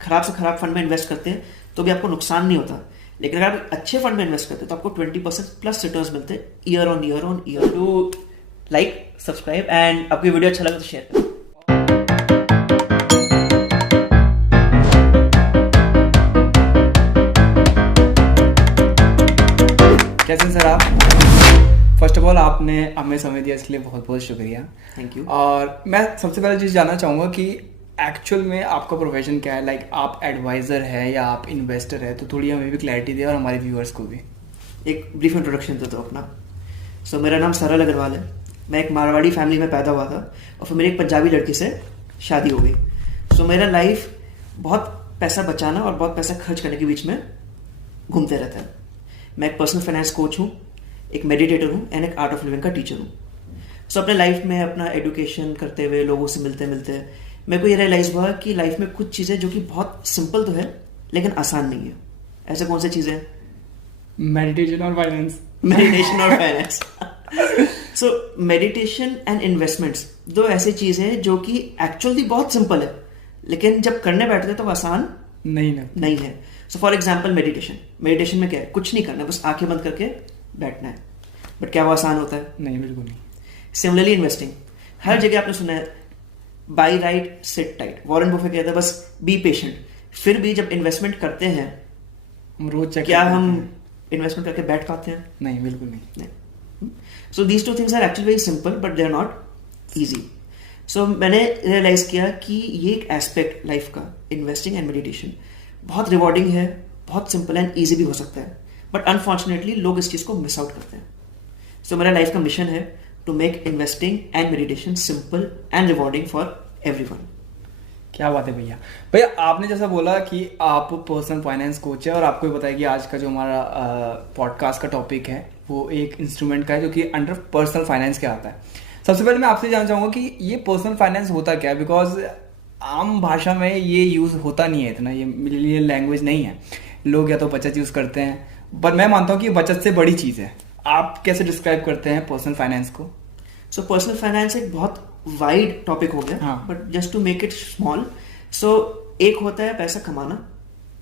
खराब से खराब फंड में इन्वेस्ट करते हैं तो भी आपको नुकसान नहीं होता, लेकिन अगर आप अच्छे फंड में इन्वेस्ट करते हैं तो आपको 20% प्लस रिटर्न्स मिलते हैं year on year. To like, subscribe and आपको वीडियो अच्छा लगा तो शेयर करें। कैसे सर आप? फर्स्ट ऑफ ऑल आपने हमें समय दिया इसके लिए बहुत बहुत शुक्रिया। Thank you. और मैं सबसे पहले चीज़ जानना चाहूँगा कि एक्चुअल में आपका प्रोफेशन क्या है, लाइक आप एडवाइज़र है या आप इन्वेस्टर है, तो थोड़ी हमें भी क्लैरिटी दे और हमारे व्यूअर्स को भी एक ब्रीफ इंट्रोडक्शन देता हूँ अपना। सो मेरा नाम सरल अग्रवाल है, मैं एक मारवाड़ी फैमिली में पैदा हुआ था और फिर मेरी एक पंजाबी लड़की से शादी हो गई। सो मेरा लाइफ बहुत पैसा बचाना और बहुत पैसा खर्च करने के बीच में घूमते रहता है। मैं एक पर्सनल फाइनेंस कोच हूँ, एक मेडिटेटर हूँ एंड एक आर्ट ऑफ लिविंग का टीचर हूँ। सो अपने लाइफ में अपना एजुकेशन करते हुए लोगों से मिलते मिलते मेरे को ये रियलाइज़ हुआ कि लाइफ में कुछ चीज़ें जो कि बहुत सिंपल तो है लेकिन आसान नहीं है। ऐसे कौन सी चीज़ें? मेडिटेशन और फाइनेंस। मेडिटेशन और finance. So meditation and investments दो ऐसी चीज़ है जो कि एक्चुअली बहुत सिंपल है लेकिन जब करने बैठते तो आसान नहीं है। सो फॉर एग्जाम्पल मेडिटेशन में क्या है? कुछ नहीं करना, बस आंखें बंद करके बैठना है। बट क्या वो आसान होता है? नहीं, बिल्कुल नहीं। सिमिलरली इन्वेस्टिंग, हर जगह आपने सुना है by right seat tight, Warren Buffett कहता है बस बी पेशेंट। फिर भी जब इन्वेस्टमेंट करते हैं हम रोज क्या हम इन्वेस्टमेंट करके बैठ पाते हैं? नहीं, बिल्कुल नहीं। So these two things are actually very simple but they are not easy. So मैंने रियलाइज किया कि ये एक एस्पेक्ट लाइफ का, इन्वेस्टिंग एंड मेडिटेशन, बहुत रिवॉर्डिंग है, बहुत सिंपल एंड ईजी भी हो सकता है, बट अनफॉर्चुनेटली लोग इस चीज़ को मिस आउट करते हैं। सो मेरा लाइफ का मिशन है to make investing and meditation simple and rewarding for everyone. क्या बात है भैया। भैया आपने जैसा बोला कि आप पर्सनल फाइनेंस कोच है और आपको बताया कि आज का जो हमारा पॉडकास्ट का टॉपिक है वो एक इंस्ट्रूमेंट का है जो कि अंडर पर्सनल फाइनेंस के आता है। सबसे पहले मैं आपसे जानना चाहूँगा कि ये पर्सनल फाइनेंस होता क्या है, बिकॉज आम भाषा में ये यूज़ होता नहीं है इतना, ये मिलियन लैंग्वेज नहीं है। लोग या तो बचत यूज़ करते हैं, पर मैं मानता हूँ कि बचत से बड़ी चीज़ है। आप कैसे डिस्क्राइब करते हैं पर्सनल फाइनेंस को? सो पर्सनल फाइनेंस एक बहुत वाइड टॉपिक हो गया, but just to make it small. So एक होता है पैसा कमाना,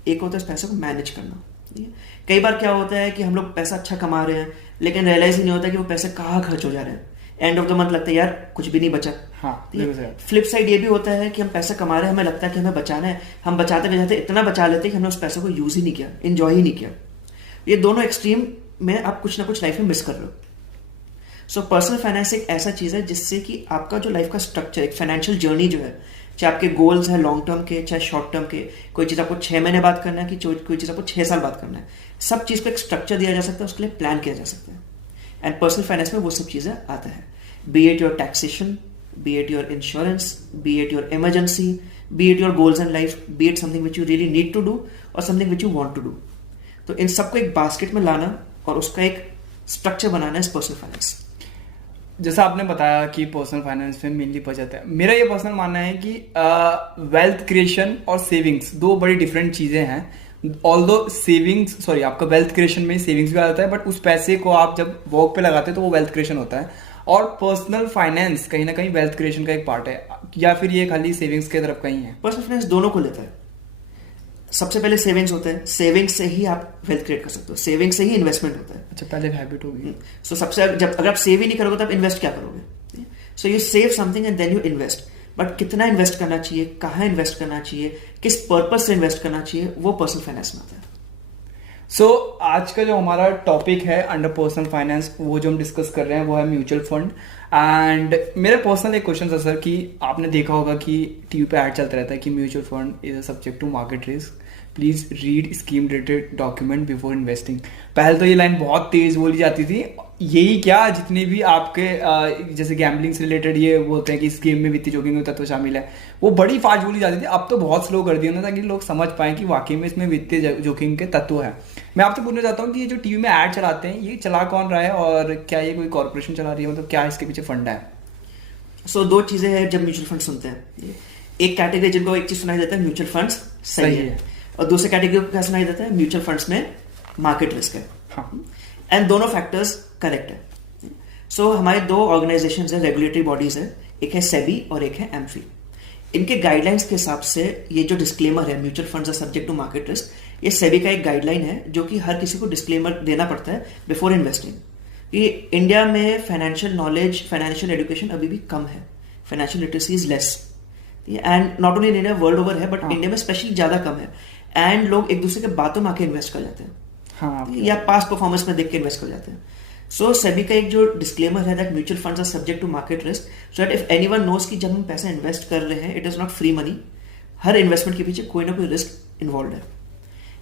एक होता है उस पैसे को मैनेज करना। कई बार क्या होता है कि हम लोग पैसा अच्छा कमा रहे हैं लेकिन रियलाइज ही नहीं होता कि वो पैसे कहाँ खर्च हो जा रहे हैं। एंड ऑफ द मंथ लगता है यार कुछ भी नहीं बचा। फ्लिप साइड ये भी होता है कि हम पैसा कमा रहे हैं, हमें लगता है कि हमें बचाना है, हम बचाते बचाते इतना बचा लेते हैं कि हमने उस पैसे को यूज ही नहीं किया, एंजॉय ही नहीं किया। ये दोनों एक्सट्रीम में आप कुछ ना कुछ लाइफ में मिस कर रहे हो। सो पर्सनल फाइनेंस एक ऐसा चीज है जिससे कि आपका जो लाइफ का स्ट्रक्चर, एक फाइनेंशियल जर्नी जो है, चाहे आपके गोल्स हैं लॉन्ग टर्म के चाहे शॉर्ट टर्म के, कोई चीज आपको 6 महीने बाद करना है कि कोई चीज आपको 6 साल बाद करना है, सब चीज को एक स्ट्रक्चर दिया जा सकता है, उसके लिए प्लान किया जा सकता है। एंड पर्सनल फाइनेंस में वो सब चीजें आता है, be it your taxation, be it your insurance, be it your emergency, be it your goals and life, be it something which you really need to do और something which you want to do. तो इन सबको एक basket में लाना और उसका एक स्ट्रक्चर बनाना है पर्सनल फाइनेंस। जैसा आपने बताया कि पर्सनल फाइनेंस में मेनली बचत है, मेरा ये पर्सनल मानना है कि वेल्थ क्रिएशन और सेविंग्स दो बड़ी डिफरेंट चीज़ें हैं। ऑल्दो सेविंग्स आपका वेल्थ क्रिएशन में सेविंग्स भी आ जाता है, बट उस पैसे को आप जब वर्क पे लगाते हैं तो वो वेल्थ क्रिएशन होता है। और पर्सनल फाइनेंस कहीं ना कहीं वेल्थ क्रिएशन का एक पार्ट है, या फिर ये खाली सेविंग्स की तरफ कहीं है? पर्सनल फाइनेंस दोनों को लेता है। सबसे पहले सेविंग्स होते हैं, सेविंग्स से ही आप वेल्थ क्रिएट कर सकते हो, सेविंग्स से ही इन्वेस्टमेंट होता है। अच्छा, पहले हैबिट होगी। सो सबसे जब अगर आप सेव ही नहीं करोगे तो आप इन्वेस्ट क्या करोगे? So you save something and then you invest, but कितना इन्वेस्ट करना चाहिए, कहाँ इन्वेस्ट करना चाहिए, किस पर्पज से इन्वेस्ट करना चाहिए, वो पर्सनल फाइनेंस में आता है। सो आज का जो हमारा टॉपिक है अंडर पर्सनल फाइनेंस, वो जो हम डिस्कस कर रहे हैं वो है म्यूचुअल फंड। एंड मेरा पर्सनल एक क्वेश्चन था सर कि आपने देखा होगा कि टीवी पे ऐड चलता रहता है कि mutual fund is a subject to market risk, please read scheme related document before investing. पहले तो ये लाइन बहुत तेज बोली जाती थी, यही क्या जितने भी आपके जैसे गैम्बलिंग से रिलेटेड ये बोलते हैं कि इस गेम में वित्तीय जोखिम का तत्व शामिल है, वो बड़ी फास्ट बोली जाती थी। अब तो बहुत स्लो कर दिया ना ताकि लोग समझ पाएं कि वाकई में इसमें वित्तीय जोखिम के तत्व है। मैं आपसे पूछना चाहता हूँ कि ये जो टीवी में ऐड चलाते हैं ये चला कौन रहा है और क्या ये कोई कॉर्पोरेशन चला रही है, मतलब क्या इसके पीछे फंडा है? सो दो चीजें हैं जब म्यूचुअल फंड सुनते हैं। एक कैटेगरी जिनको एक चीज सुनाई देता है म्यूचुअल फंड्स सही है, और दूसरे कैटेगरी को क्या सुनाई देता है म्यूचुअल फंड्स में मार्केट रिस्क है। एंड दोनों फैक्टर्स करेक्ट है। सो हमारे दो ऑर्गेनाइजेशंस है, रेगुलेटरी बॉडीज है, एक है सेबी और एक है एमफी। इनके गाइडलाइंस के हिसाब से ये जो डिस्क्लेमर है mutual funds are subject to market risk, ये सेबी का एक गाइडलाइन है जो कि हर किसी को डिस्क्लेमर देना पड़ता है बिफोर इन्वेस्टिंग। कि इंडिया में फाइनेंशियल नॉलेज, फाइनेंशियल एजुकेशन अभी भी कम है, financial literacy is less, and not only in India, world over है, बट इंडिया में स्पेशली ज्यादा कम है। एंड लोग एक दूसरे के बातों में आके इन्वेस्ट कर जाते हैं, या पास्ट परफॉर्मेंस में देख के इन्वेस्ट कर जाते हैं। सो सेबी का एक जो डिस्क्लेमर है that mutual funds are subject to market risk, so that if anyone knows कि जब हम पैसा इन्वेस्ट कर रहे हैं it is not free money, हर इन्वेस्टमेंट के पीछे कोई ना कोई रिस्क इन्वॉल्व है।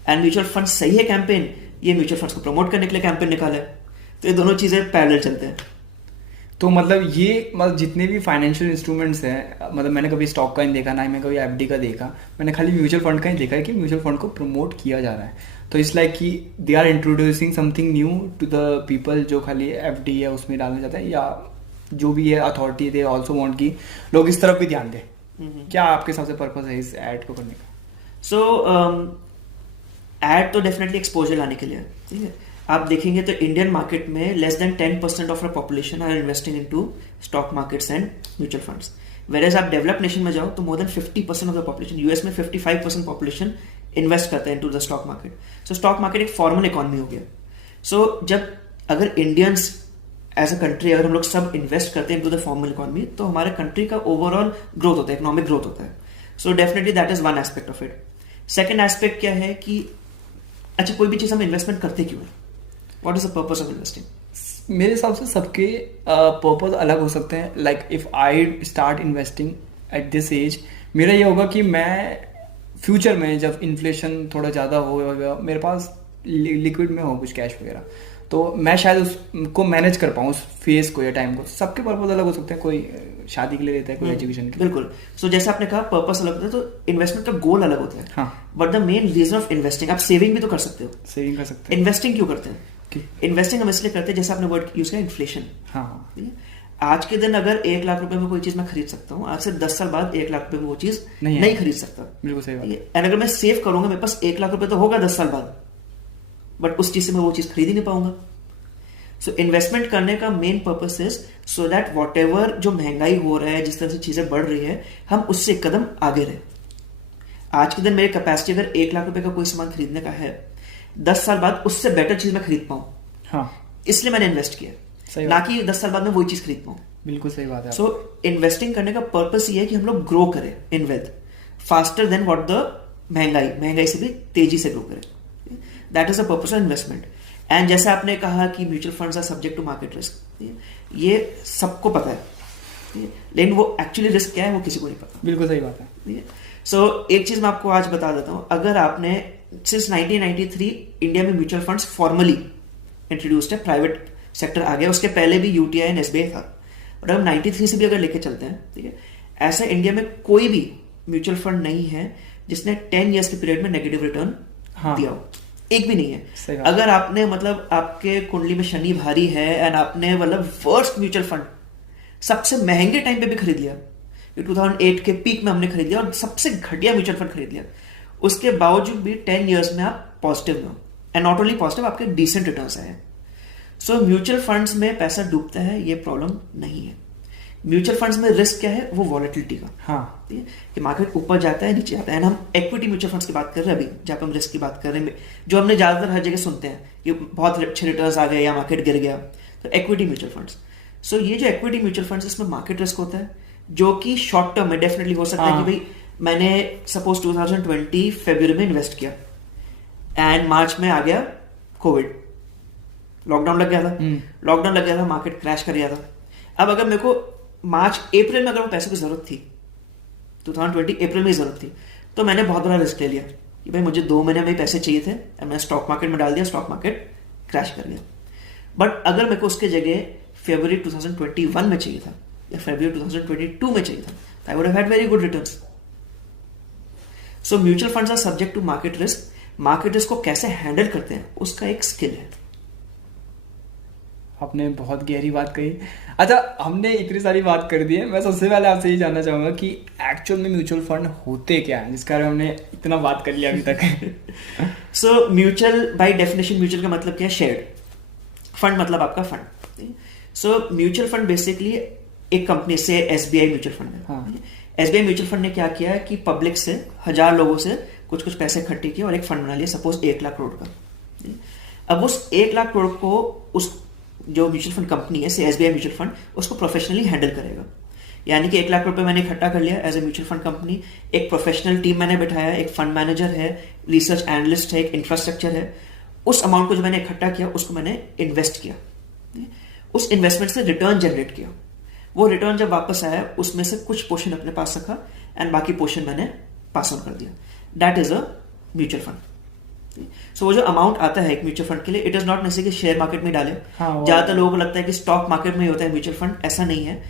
एंड म्यूचुअल फंड सही है कैंपेन, ये म्यूचुअल फंड्स को प्रमोट करने के लिए कैंपेन निकाला है, तो ये दोनों चीजें पैरेलल चलते हैं। तो मतलब ये मतलब जितने भी फाइनेंशियल इंस्ट्रूमेंट्स हैं, मतलब मैंने कभी स्टॉक का नहीं देखा, ना ही मैं कभी एफडी का देखा, मैंने खाली म्यूचुअल फंड का ही देखा है कि म्यूचुअल फंड को प्रमोट किया जा रहा है। तो इट्स लाइक कि they are introducing something new to the people जो खाली एफडी है उसमें डालना चाहते हैं, या जो भी है अथॉरिटी दे ऑल्सो वांट कि लोग इस तरफ भी ध्यान दें। क्या आपके हिसाब से पर्पस है इस ऐड को करने का? सो ऐड तो डेफिनेटली एक्सपोजर लाने के लिए, ठीक है। आप देखेंगे तो इंडियन मार्केट में less than 10% of our population are investing into stock markets and mutual funds, whereas आप डेवलप्ड नेशन में जाओ तो more than 50% of the population, US में 55% पॉपुलेशन इन्वेस्ट करते हैं into the stock market. So stock market एक formal economy हो गया। सो जब अगर इंडियंस एज अ कंट्री अगर हम लोग सब इन्वेस्ट करते हैं इनटू द फॉर्मल इकोनॉमी, तो हमारे कंट्री का ओवरऑल ग्रोथ होता है, इकोनॉमिक ग्रोथ होता है। So definitely that is one aspect of it. Second aspect क्या है कि अच्छा कोई भी चीज हम इन्वेस्टमेंट करते क्यों है, what is the purpose of investing? मेरे हिसाब से सबके पर्पस अलग हो सकते हैं। Like if I start investing at this age, मेरा ये होगा कि मैं फ्यूचर में जब इन्फ्लेशन थोड़ा ज़्यादा होगा, मेरे पास लिक्विड में हो कुछ कैश वगैरह, तो मैं शायद उसको मैनेज कर पाऊँ उस फेज को या टाइम को। सबके पर्पस अलग हो सकते हैं, कोई शादी के लिए लेता है, कोई एजुकेशन के लिए। बिल्कुल। सो जैसे आपने कहा पर्पस अलग होता है, तो इन्वेस्टमेंट का गोल अलग होता है। हाँ। But the main reason of investing, आप सेविंग भी तो कर सकते हो, सेविंग कर सकते हैं। इन्वेस्टिंग क्यों करते हैं? इन्वेस्टिंग हम इसलिए करते हैं, जैसे आपने वर्ड यूज किया इन्फ्लेशन। हाँ। आज के दिन अगर 1 लाख रुपए में कोई चीज मैं खरीद सकता हूँ, आज से 10 साल बाद 1 लाख रुपए में वो चीज नहीं खरीद सकता। बिल्कुल सही बात है। एंड अगर मैं सेव करूंगा, मेरे पास 1 लाख रुपए तो होगा 10 साल बाद, बट उस चीज से मैं वो चीज खरीद ही नहीं पाऊंगा। सो इन्वेस्टमेंट करने का main purpose is so that what ever जो महंगाई हो रहा है, जिस तरह से चीजें बढ़ रही है, हम उससे एक कदम आगे रहे। आज के दिन मेरी कैपेसिटी अगर 1 लाख रुपए का कोई सामान खरीदने का है, 10 साल बाद उससे बेटर चीज मैं खरीद पाऊं, हाँ, इसलिए मैंने इन्वेस्ट किया, ना कि 10 साल बाद में वही चीज खरीद पाऊं। बिल्कुल सही बात है। सो इन्वेस्टिंग करने का पर्पस ये है कि हम लोग ग्रो करें in wealth faster than what the महंगाई से भी तेजी से ग्रो करें। That is the purpose of investment. And जैसे आपने कहा कि mutual funds are subject to market risk, ये सबको पता है, लेकिन वो एक्चुअली रिस्क क्या है वो किसी को नहीं पता। बिल्कुल सही बात है। सो एक चीज मैं आपको आज बता देता हूं, अगर आपने सिंस 1993 इंडिया में म्यूचुअल फंड्स फॉर्मली इंट्रोड्यूस्ड है, प्राइवेट सेक्टर आ गया, उसके पहले भी यूटीआई एंड एसबीआई था, और हम 93 से भी अगर लेके चलते हैं, ठीक है, ऐसा इंडिया में कोई भी म्यूचुअल फंड नहीं है जिसने 10 ईयर्स के पीरियड में नेगेटिव रिटर्न दिया हो, एक भी नहीं है। अगर आपने मतलब आपके कुंडली में शनि भारी है एंड आपने मतलब वर्स्ट म्यूचुअल फंड सबसे महंगे टाइम पे भी खरीद लिया, 2008 के पीक में हमने खरीद लिया और सबसे घटिया म्यूचुअल फंड खरीद लिया, उसके बावजूद भी 10 ईयर्स में आप पॉजिटिव में हो, एंड नॉट ओनली पॉजिटिव, आपके डिसेंट रिटर्न्स आए। सो म्यूचुअल फंड्स में पैसा डूबता है, ये प्रॉब्लम नहीं है। म्यूचुअल फंड्स में रिस्क क्या है, वो वॉलेटिलिटी का, हाँ, ठीक है, कि मार्केट ऊपर जाता है नीचे आता है। एंड हम इक्विटी म्यूचुअल फंड्स की बात कर रहे हैं अभी, जहाँ पे हम रिस्क की बात कर रहे हैं, जो हमने ज्यादातर हर जगह सुनते हैं कि बहुत अच्छे रिटर्न्स आ गए या मार्केट गिर गया, तो इक्विटी म्यूचुअल फंड्स। सो ये जो इक्विटी म्यूचुअल फंड्स, इसमें मार्केट रिस्क होता है, जो कि शॉर्ट टर्म में डेफिनेटली हो सकता है कि भाई मैंने सपोज 2020 फरवरी में इन्वेस्ट किया एंड मार्च में आ गया कोविड, लॉकडाउन लग गया था, मार्केट क्रैश कर गया था। अब अगर मेरे को मार्च अप्रैल में अगर वो पैसे की जरूरत थी, 2020 अप्रैल में जरूरत थी, तो मैंने बहुत बड़ा रिस्क ले लिया कि भाई मुझे 2 महीने में पैसे चाहिए थे, मैंने स्टॉक मार्केट में डाल दिया, स्टॉक मार्केट क्रैश कर गया। बट अगर मेरे को उसके जगह फरवरी 2021 में चाहिए था या फरवरी 2022 में चाहिए था, I would have had very good returns. So mutual funds are subject to market risk. Market risk को कैसे हैंडल करते हैं उसका एक स्किल है। आपने बहुत गहरी बात कही। अच्छा, हमने इतनी सारी बात कर दी है, मैं सबसे पहले आपसे ये जानना चाहूंगा कि एक्चुअल में म्यूचुअल फंड होते क्या है, जिसके बारे में हमने इतना बात कर लिया अभी तक। So mutual by definition, mutual का मतलब क्या है, शेयर्ड, फंड मतलब आपका fund. So mutual fund basically एक कंपनी से, एसबीआई म्यूचुअल फंड है, SBI म्यूचुअल फंड ने क्या किया है कि पब्लिक से 1000 लोगों से कुछ कुछ पैसे इकट्ठे किए और एक फंड बना लिया, सपोज 1 लाख करोड़ का। अब उस 1 लाख करोड़ को उस जो म्यूचुअल फंड कंपनी है, से SBI म्यूचुअल फंड, उसको प्रोफेशनली हैंडल करेगा। यानी कि 1 लाख रुपए मैंने इकट्ठा कर लिया as a mutual fund company, एक प्रोफेशनल टीम मैंने बैठाया, एक फंड मैनेजर है, रिसर्च एनालिस्ट है, एक इंफ्रास्ट्रक्चर है। उस अमाउंट को जो मैंने इकट्ठा किया उसको मैंने इन्वेस्ट किया, उस इन्वेस्टमेंट से रिटर्न जनरेट किया। वो रिटर्न जब वापस आया उसमें से कुछ पोर्शन अपने पास रखा एंड बाकी पोर्शन मैंने पास ऑन कर दिया। That is a mutual fund. So वो जो अमाउंट आता है एक म्यूचुअल फंड के लिए, इट इज नॉट नेसेसरी कि शेयर मार्केट में डाले। ज्यादातर लोगों को लगता है कि स्टॉक मार्केट में ही होता है म्यूचुअल फंड, ऐसा नहीं है।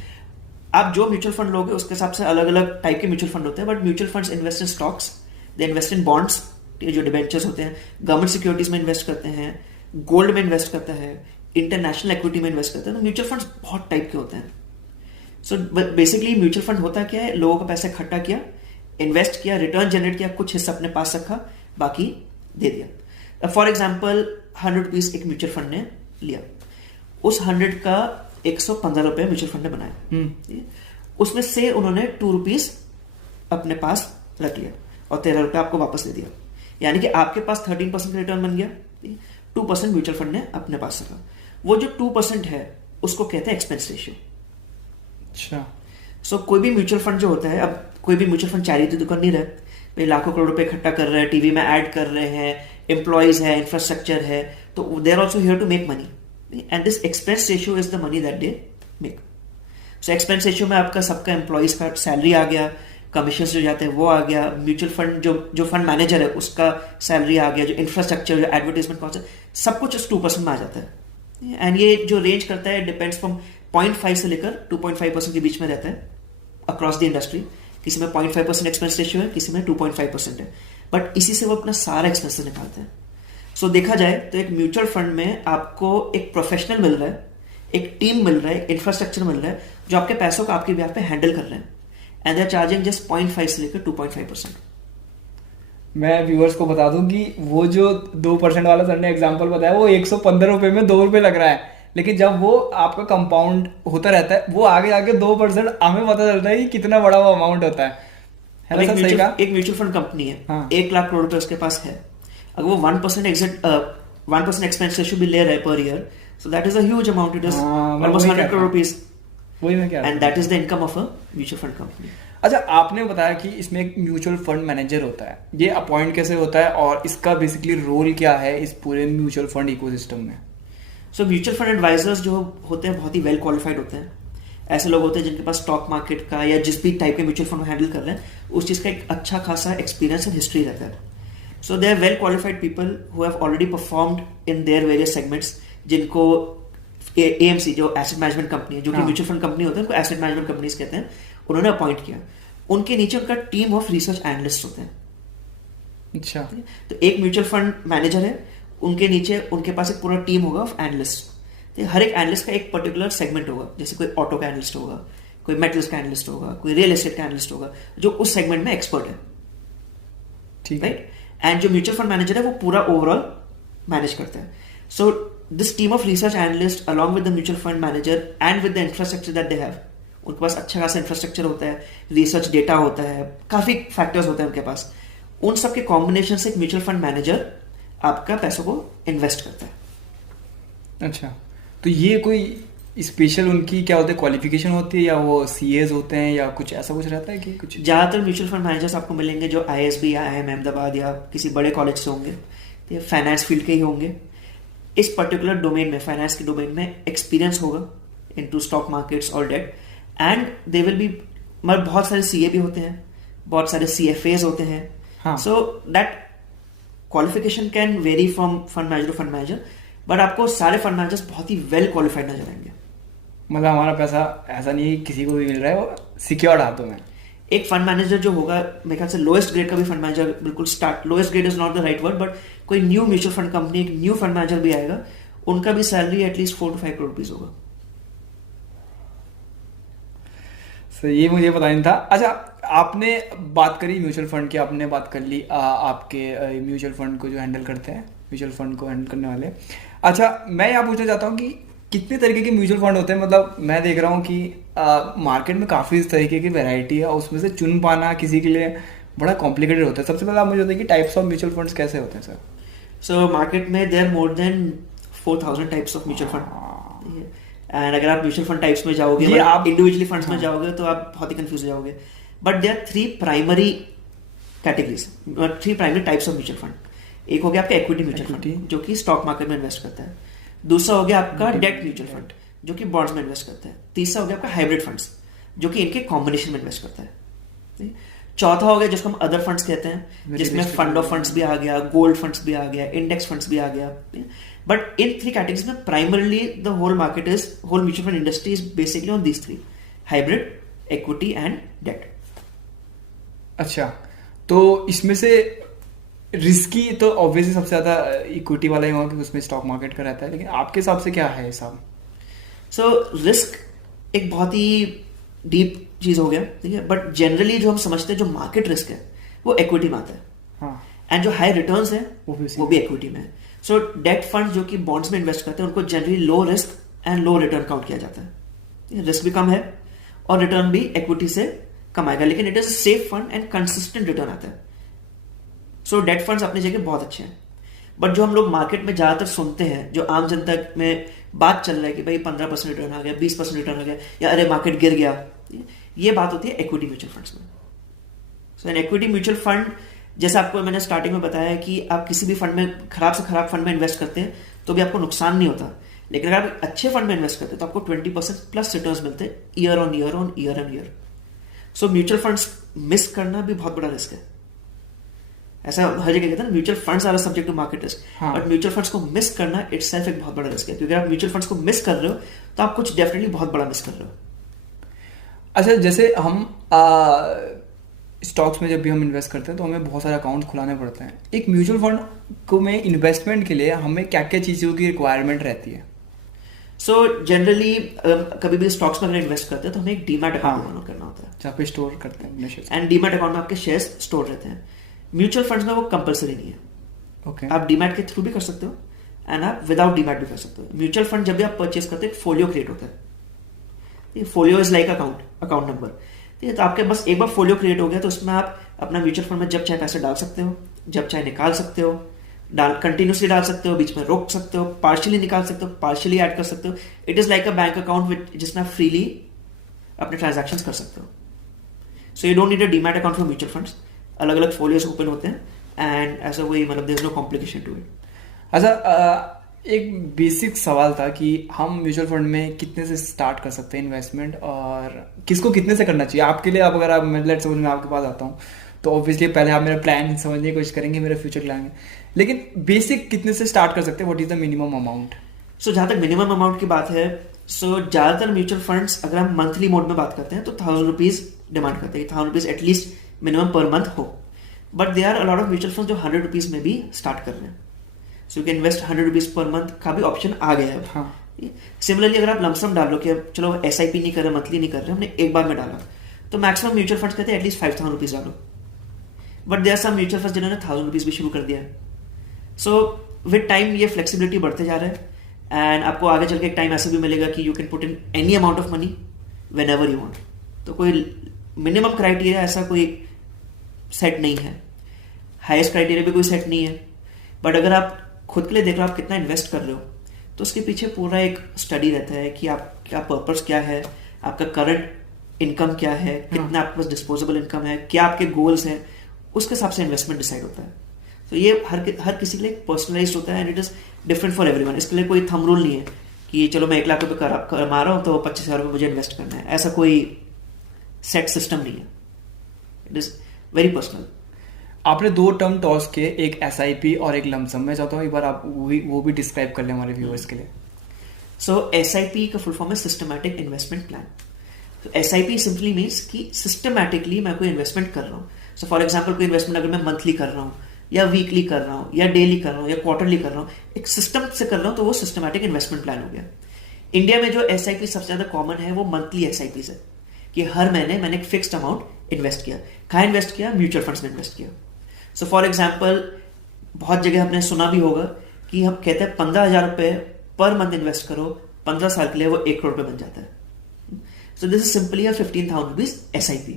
आप जो म्यूचुअल फंड लोगे उसके हिसाब से अलग अलग टाइप के म्यूचुअल फंड होते हैं, but mutual funds invest in stocks, they invest in bonds, जो डिबेंचर्स होते हैं, गवर्नमेंट सिक्योरिटीज में इन्वेस्ट करते हैं, गोल्ड में इन्वेस्ट करता है, इंटरनेशनल इक्विटी में इन्वेस्ट करते हैं। तो म्यूचुअल फंड्स बहुत टाइप के होते हैं। सो बेसिकली म्यूचुअल फंड होता क्या है, लोगों का पैसा इकट्ठा किया, इन्वेस्ट किया, रिटर्न जनरेट किया, कुछ हिस्सा अपने पास रखा, बाकी दे दिया। फॉर एग्जाम्पल 100 रुपीज एक म्यूचुअल फंड ने लिया, उस 100 का 115 रुपए म्यूचुअल फंड ने बनाया, उसमें से उन्होंने 2 रुपीज अपने पास रख लिया और 13 रुपए आपको वापस दे दिया। यानी कि आपके पास 13% रिटर्न बन गया, 2% म्यूचुअल फंड ने अपने पास रखा। वो जो 2% है उसको कहते हैं एक्सपेंस रेशियो। अच्छा। सो कोई भी म्यूचुअल फंड जो होता है, अब कोई भी म्यूचुअल फंड चैरिटी तो कर नहीं रहा, भाई लाखों करोड़ रुपए इकट्ठा कर रहे हैं, टीवी में ऐड कर रहे हैं, एम्प्लॉयज है, इंफ्रास्ट्रक्चर है, तो they are also here to make money and this expense ratio is the money that they make. So expense ratio में आपका सबका एम्प्लॉयज का सैलरी आ गया, कमीशन जो जाते हैं वो आ गया, म्यूचुअल फंड जो फंड मैनेजर है उसका सैलरी आ गया, जो इंफ्रास्ट्रक्चर, जो एडवर्टाइजमेंट कॉस्ट, सब कुछ उस 2% में आ जाता है। एंड ये जो रेंज करता है डिपेंड्स फ्रॉम 0.5 से लेकर 2.5% के बीच में रहता है अक्रॉस द इंडस्ट्री। किसी में 0.5% एक्सपेंस रेशियो है, किसी में 2.5% है, बट इसी से वो अपना सारा एक्सपेंसेस निकालते हैं। सो देखा जाए तो एक म्यूचुअल फंड में आपको एक प्रोफेशनल मिल रहा है, एक टीम मिल रहा है, इंफ्रास्ट्रक्चर मिल रहा है, जो आपके पैसों को आपके बिहाफ पे हैंडल कर रहे हैं, and they are charging just 0.5 से लेकर 2.5%। मैं व्यूअर्स को बता दूं कि वो जो 2% वाला सर ने एग्जांपल बताया, वो 115 रुपए में 2 रुपए लग रहा है, लेकिन जब वो आपका कंपाउंड होता रहता है, वो आगे आगे 2% हमें पता चलता है कि कितना बड़ा वो अमाउंट होता है। एक म्यूचुअल फंड कंपनी है, हाँ। 1 लाख करोड़ रुपए उसके पास है, अगर वो 1% एक्सपेंस रेशियो भी ले रहे per year, so that is a huge amount, it is almost 100 crore rupees, वही मैं क्या, and that is the income of a mutual fund company. अच्छा, आपने बताया कि इसमें एक म्यूचुअल फंड मैनेजर होता है, ये अपॉइंट कैसे होता है और इसका बेसिकली रोल क्या है इस पूरे म्यूचुअल फंड इकोसिस्टम में? सो म्यूचुअल फंड एडवाइजर्स जो होते हैं बहुत ही वेल क्वालिफाइड होते हैं। ऐसे लोग होते हैं जिनके पास स्टॉक मार्केट का या जिस भी टाइप के म्यूचुअल फंड हैंडल कर रहे हैं उस चीज़ का एक अच्छा खासा एक्सपीरियंस एंड हिस्ट्री रहता है। So they are well qualified people who have already performed in their various segments, जिनको AMC जो एसेट मैनेजमेंट कंपनी है, जो कि म्यूचुअल फंड कंपनी होते हैं, उनको एसेट मैनेजमेंट कंपनीज कहते हैं, उन्होंने अपॉइंट किया। उनके नीचे उनका टीम ऑफ रिसर्च एनालिस्ट होते हैं। अच्छा। तो एक म्यूचुअल फंड मैनेजर है, उनके नीचे उनके पास एक पूरा टीम होगा ऑफ एनालिस्ट। तो हर एक एनालिस्ट का एक पर्टिकुलर सेगमेंट होगा, जैसे कोई ऑटो का एनालिस्ट होगा, कोई मेटल्स का एनालिस्ट होगा, कोई रियल एस्टेट का एनालिस्ट होगा, जो उस सेगमेंट में एक्सपर्ट है, ठीक है। एंड जो म्यूचुअल फंड मैनेजर है वो पूरा ओवरऑल मैनेज करता है। So this team of research analyst along with the mutual fund manager and with the infrastructure that they have, उनके पास अच्छा खासा इंफ्रास्ट्रक्चर होता है, रिसर्च डेटा होता है, काफी फैक्टर्स होते हैं उनके पास, उन सब के कॉम्बिनेशन से एक म्यूचुअल फंड मैनेजर आपका पैसों को इन्वेस्ट करता है। अच्छा, तो ये कोई स्पेशल उनकी क्या होती है, क्वालिफिकेशन होती है, या वो CAs होते हैं, या कुछ ऐसा कुछ रहता है कि कुछ? ज्यादातर म्यूचुअल फंड मैनेजर्स आपको मिलेंगे जो ISB या IIM अहमदाबाद या किसी बड़े कॉलेज से होंगे, तो फाइनेंस फील्ड के ही होंगे। इस पर्टिकुलर डोमेन में, फाइनेंस के डोमेन में एक्सपीरियंस होगा इनटू स्टॉक मार्केट्स और debt, and they will be, मतलब बहुत सारे CA भी होते हैं, बहुत सारे CFAs होते हैं। So that qualification can vary from fund manager to fund manager, but आपको सारे फंड मैनेजर्स बहुत ही वेल क्वालिफाइड नजर आएंगे। मतलब हमारा पैसा ऐसा नहीं है किसी को भी मिल रहा है, वो सिक्योर्ड हाथों में। एक फंड मैनेजर जो होगा, मेरे ख्याल से लोएस्ट ग्रेड का भी फंड मैनेजर, बिल्कुल start, lowest grade is not the right word, but कोई न्यू म्यूचुअल फंड कंपनी, एक न्यू फंड मैनेजर भी आएगा, उनका भी salary at least 4 to 5 crore rupees होगा। सो ये मुझे पता नहीं था। अच्छा, आपने बात करी म्यूचुअल फंड की, आपने बात कर ली आपके म्यूचुअल फंड को जो हैंडल करते हैं, म्यूचुअल फंड को हैंडल करने वाले। अच्छा, मैं यहाँ पूछना चाहता हूँ कि कितने तरीके के म्यूचुअल फंड होते हैं? मतलब मैं देख रहा हूँ कि मार्केट में काफ़ी इस तरीके की वैरायटी है, उसमें से चुन पाना किसी के लिए बड़ा कॉम्प्लिकेटेड होता है। सबसे पहले आप मुझे बताइए कि टाइप्स ऑफ म्यूचुअल फंड्स कैसे होते हैं सर? सो मार्केट में there more than 4000 types of mutual fund. And अगर आप म्यूचुअल फंड टाइप्स में जाओगे, आप इंडिविजुअली फंड्स में जाओगे तो आप बहुत ही कंफ्यूज हो जाओगे। But there are 3 primary categories, 3 primary types of mutual fund. एक हो गया आपका इक्विटी म्यूचुअल फंड जो कि स्टॉक मार्केट में इन्वेस्ट करता है। दूसरा हो गया आपका डेट म्यूचुअल फंड जो कि बॉन्ड्स में इन्वेस्ट करता है। तीसरा हो गया आपका हाइब्रिड फंड्स जो कि इनके कॉम्बिनेशन में इन्वेस्ट करता है। चौथा हो गया जिसको हम अदर फंड्स कहते हैं, जिसमें फंड ऑफ फंड्स भी आ गया, गोल्ड फंड्स भी आ गया, इंडेक्स फंड्स भी आ गया। बट इन 3 कैटेगरीज में primarily the whole market is, whole mutual fund industry is basically on these 3: hybrid, equity and debt. अच्छा, तो इसमें से रिस्की तो ऑब्वियसली सबसे ज्यादा इक्विटी वाला ही होगा क्योंकि उसमें स्टॉक मार्केट का रहता है, लेकिन आपके हिसाब से क्या है हिसाब? सो रिस्क एक बहुत ही डीप चीज हो गया, ठीक है। बट जनरली जो हम समझते हैं जो मार्केट रिस्क है वो इक्विटी में आता है। हाँ। एंड जो हाई रिटर्न्स है वो भी इक्विटी में है। सो डेट फंड जो कि बॉन्ड्स में इन्वेस्ट करते हैं उनको generally low risk and low return count किया जाता है। रिस्क भी कम है और रिटर्न भी इक्विटी से कम आएगा, लेकिन it is safe fund and consistent return आता है। सो डेट फंड्स अपनी जगह बहुत अच्छे हैं। बट जो हम लोग मार्केट में ज्यादातर सुनते हैं, जो आम जनता में बात चल रहा है कि भाई 15% रिटर्न आ गया, 20% रिटर्न आ गया, या अरे मार्केट गिर गया, ये बात होती है इक्विटी म्यूचुअल फंड्स में। सो एन इक्विटी म्यूचुअल फंड, जैसे आपको मैंने स्टार्टिंग में बताया कि आप किसी भी फंड में, खराब से खराब फंड में इन्वेस्ट करते हैं तो भी आपको नुकसान नहीं होता, लेकिन अगर आप अच्छे फंड में इन्वेस्ट करते हैं तो आपको 20% प्लस रिटर्न मिलते हैं year on year. So mutual funds miss करना भी बहुत बड़ा रिस्क है। ऐसा हर जगह कहते हैं mutual funds are subject to market risk, but mutual funds को मिस करना इटसेल्फ एक बहुत बड़ा रिस्क है, क्योंकि आप म्यूचुअल फंड्स को मिस कर रहे हो तो आप कुछ डेफिनेटली बहुत बड़ा मिस कर रहे हो। अच्छा, जैसे हम स्टॉक्स में जब भी हम इन्वेस्ट करते हैं तो हमें बहुत सारे अकाउंट खुलाने पड़ते हैं। एक म्यूचुअल फंड को में इन्वेस्टमेंट के लिए हमें क्या क्या चीज़ों की रिक्वायरमेंट रहती है? सो जनरली कभी भी स्टॉक्स में अगर इन्वेस्ट करते हैं तो हमें एक डीमैट अकाउंट ओपन करना होता है जहाँ पे स्टोर करते हैं, एंड डीमैट अकाउंट में आपके शेयर्स स्टोर रहते हैं। म्यूचुअल फंड्स में वो कंपलसरी नहीं है। ओके। आप डीमैट के थ्रू भी कर सकते हो एंड आप विदाउट डीमैट भी कर सकते हो। म्यूचुअल फंड जब भी आप परचेस करते हैं, फोलियो क्रिएट होता है। Folio is like account number. ठीक है, तो आपके बस एक बार फोलियो क्रिएट हो गया तो उसमें आप अपना म्यूचुअल फंड में जब चाहे पैसे डाल सकते हो, जब चाहे निकाल सकते हो, कंटिन्यूसली डाल सकते हो, बीच में रोक सकते हो, पार्शियली निकाल सकते हो, पार्शियली ऐड कर सकते हो। It is like a bank account जिसमें आप फ्रीली अपने ट्रांजैक्शन कर सकते हो। So you don't need a demat account for mutual funds. अलग अलग फोलियोज ओपन होते हैं एंड ऐसा कोई मतलब there is no complication to it. अच्छा, एक बेसिक सवाल था कि हम म्यूचुअल फंड में कितने से स्टार्ट कर सकते हैं इन्वेस्टमेंट और किसको कितने से करना चाहिए? आपके लिए, आप अगर आप लेट्स सपोज मैं आपके पास आता हूँ तो ऑब्वियसली पहले आप मेरा प्लान समझने की कोशिश करेंगे, मेरा फ्यूचर प्लान है, लेकिन बेसिक कितने से स्टार्ट कर सकते हैं? What is the minimum amount? So जहाँ तक मिनिमम अमाउंट की बात है, सो ज़्यादातर म्यूचुअल फंड्स अगर हम मंथली मोड में बात करते हैं तो 1000 रुपीज़ डिमांड करते हैं, 1000 rupees at least minimum per month हो। But they are a lot of mutual funds जो 100 रुपीज़ में भी स्टार्ट कर रहे हैं। So you can invest 100 rupees per month का भी ऑप्शन आ गया है। हाँ। सिमिलरली अगर आप लमसम डाल लो कि चलो SIP नहीं कर रहे, मंथली नहीं कर रहे, हमने एक बार में डाला, तो मैक्सिमम म्यूचुअल फंड्स कहते हैं एटलीस्ट 5000 रुपीज़ डालो। But there are some mutual funds जिन्होंने 1000 रुपीज़ भी शुरू कर दिया है। सो विद टाइम ये फ्लेक्सिबिलिटी बढ़ते जा रहा है एंड आपको आगे चल के एक टाइम ऐसे भी मिलेगा कि you can put in any amount of money when ever you want. तो कोई मिनिमम क्राइटेरिया ऐसा कोई सेट नहीं है, हाईएस्ट क्राइटेरिया भी कोई सेट नहीं है। बट अगर आप खुद के लिए देख रहे हो आप कितना इन्वेस्ट कर रहे हो, तो उसके पीछे पूरा एक स्टडी रहता है कि आपका पर्पस क्या है, आपका करंट इनकम क्या है, कितना आपके पास डिस्पोजेबल इनकम है, क्या आपके गोल्स हैं, उसके हिसाब से इन्वेस्टमेंट डिसाइड होता है। तो ये हर किसी के लिए पर्सनलाइज्ड होता है and it is different for everyone. इसके लिए कोई थंब रूल नहीं है कि चलो मैं 1 लाख रुपए कमा रहा हूँ तो 25,000 रुपये मुझे इन्वेस्ट करना है, ऐसा कोई सेट सिस्टम नहीं है। It is very personal. आपने 2 टर्म टॉस के, एक SIP और एक लमसम। मैं चाहता हूँ एक बार आप वो भी डिस्क्राइब कर लें हमारे व्यूअर्स के लिए। सो SIP का फुल फॉर्म है सिस्टमैटिक इन्वेस्टमेंट प्लान। तो SIP सिंपली मीन्स कि सिस्टमैटिकली मैं कोई इन्वेस्टमेंट कर रहा हूँ। सो फॉर एग्जाम्पल कोई इन्वेस्टमेंट अगर मैं मंथली कर रहा हूँ या वीकली कर रहा हूँ या डेली कर रहा हूँ या क्वार्टरली कर रहा हूँ, एक सिस्टम से कर रहा हूँ, तो वो सिस्टमैटिक इन्वेस्टमेंट प्लान हो गया। इंडिया में जो SIP सबसे ज्यादा कॉमन है वो मंथली SIPs है कि हर महीने मैंने एक फिक्स्ड अमाउंट इन्वेस्ट किया। कहाँ इन्वेस्ट किया? म्यूचुअल फंड्स में इन्वेस्ट किया। सो फॉर एग्जाम्पल बहुत जगह आपने सुना भी होगा कि हम कहते हैं 15,000 रुपये पर मंथ इन्वेस्ट करो 15 साल के लिए वो 1 करोड़ पे बन जाता है। So this is simply a 15,000 rupees SIP।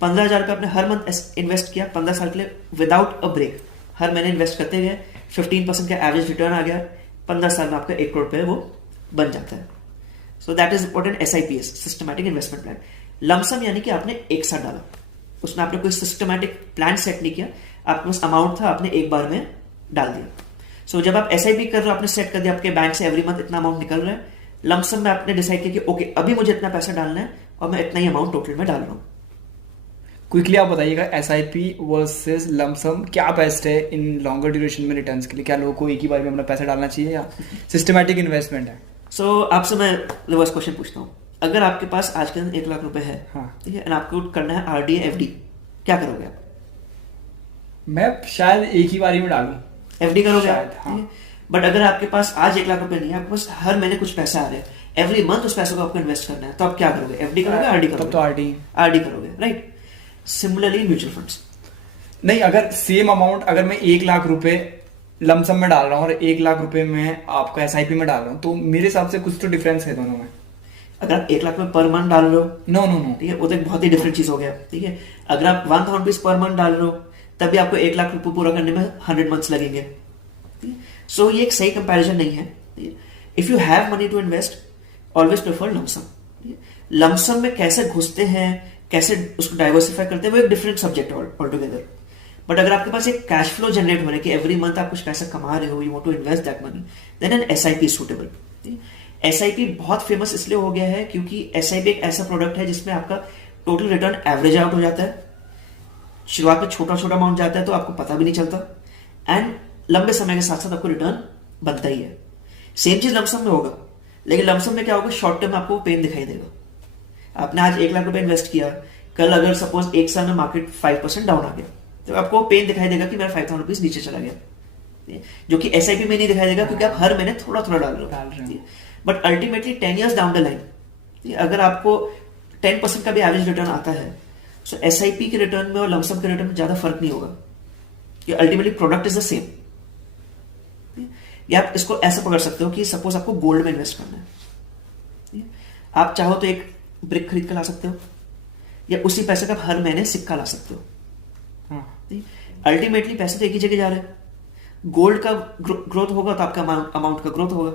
15,000 रुपये आपने हर मंथ इन्वेस्ट किया 15 साल के लिए विदाउट अ ब्रेक, हर महीने इन्वेस्ट करते गए, 15% का एवरेज रिटर्न आ गया, 15 साल में आपका 1 करोड़ पे वो बन जाता है। So that is what an SIP is, systematic investment plan. Lump sum यानी कि आपने एक साथ डाला, उसमें आपने कोई सिस्टमैटिक प्लान सेट नहीं किया, आपके पास अमाउंट था, आपने एक बार में डाल दिया। सो जब आप SIP कर रहे हो, आपने सेट कर दिया आपके बैंक से एवरी मंथ इतना अमाउंट निकल रहा है, लमसम में आपने डिसाइड किया कि ओके अभी मुझे इतना पैसा डालना है और मैं इतना ही अमाउंट टोटल में डाल रहा हूँ। क्विकली आप बताइएगा SIP वर्सेस लमसम क्या बेस्ट है इन लॉन्गर ड्यूरेशन में रिटर्न्स के लिए? क्या लोगों को एक ही बार में अपना पैसा डालना चाहिए या सिस्टमैटिक इन्वेस्टमेंट है? सो आपसे मैं रिवर्स क्वेश्चन पूछता हूँ, अगर आपके पास आज के दिन 1 लाख रुपए है, हाँ, ठीक है, और आपको करना है RD FD, क्या करोगे आप? मैं शायद एक ही बारी में डालूं। FD करोगे शायद, आप, हाँ। बट अगर आपके पास आज 1 लाख रुपए नहीं है, आपके पास हर महीने कुछ पैसा आ रहा है, एवरी मंथ उस पैसे को आपको इन्वेस्ट करना है, तो आप क्या करोगे? FD करोगे, RD करोगे? तब तो RD करोगे, राइट। सिमिलरली म्यूचुअल फंड्स नहीं, अगर सेम अमाउंट, अगर मैं 1 लाख रुपए लमसम में डाल रहा हूँ और 1 लाख रुपए में आपका SIP में डाल रहा हूँ, तो मेरे हिसाब से कुछ तो डिफरेंस है दोनों में। अगर आप 1 लाख में पर मंथ डाल रहे हो, नो, ठीक है, वो तो एक बहुत ही डिफरेंट चीज हो गया, ठीक है। अगर आप 1,000 रुपीज पर मंथ डाल रहे हो, तभी आपको 1 लाख रुपए पूरा करने में 100 मंथ्स लगेंगे। सो ये एक सही कंपैरिजन नहीं है। If you have money to invest, always prefer lump sum. Lump sum में कैसे घुसते हैं, कैसे उसको डाइवर्सिफाई करते हैं, वो एक different subject all together. But अगर आपके पास एक कैश फ्लो जनरेट हो रहा है कि एवरी मंथ आप कुछ पैसा कमा रहे हो, you want to invest that money, then an SIP is suitable. SIP बहुत फेमस इसलिए हो गया है क्योंकि SIP एक ऐसा प्रोडक्ट है जिसमें आपका टोटल रिटर्न एवरेज आउट हो जाता है, शुरुआत में छोटा छोटा अमाउंट जाता है तो आपको पता भी नहीं चलता, एंड लंबे समय के साथ साथ आपको रिटर्न बनता ही है। सेम चीज लमसम में होगा, लेकिन लमसम में क्या होगा, शॉर्ट टर्म आपको पेन दिखाई देगा। आपने आज 1 लाख रुपए इन्वेस्ट किया, कल अगर सपोज 1 साल में मार्केट 5% डाउन आ गया, तो आपको पेन दिखाई देगा कि मेरा 5,000 रुपीज नीचे चला गया, जो कि SIP में नहीं दिखाई देगा क्योंकि आप हर महीने थोड़ा थोड़ा डाल रहे हो। But ultimately 10 years down the line अगर आपको 10% का भी एवरेज रिटर्न आता है, सो SIP के रिटर्न में और लमसम के रिटर्न में ज्यादा फर्क नहीं होगा, कि ultimately product is the same. या आप इसको ऐसा पकड़ सकते हो कि सपोज आपको गोल्ड में इन्वेस्ट करना है, आप चाहो तो एक ब्रिक खरीद कर ला सकते हो, या उसी पैसे का आप हर महीने सिक्का ला सकते हो। अल्टीमेटली पैसे तो एक ही जगह जा रहे हैं, गोल्ड का ग्रोथ होगा तो आपका अमाउंट का ग्रोथ होगा।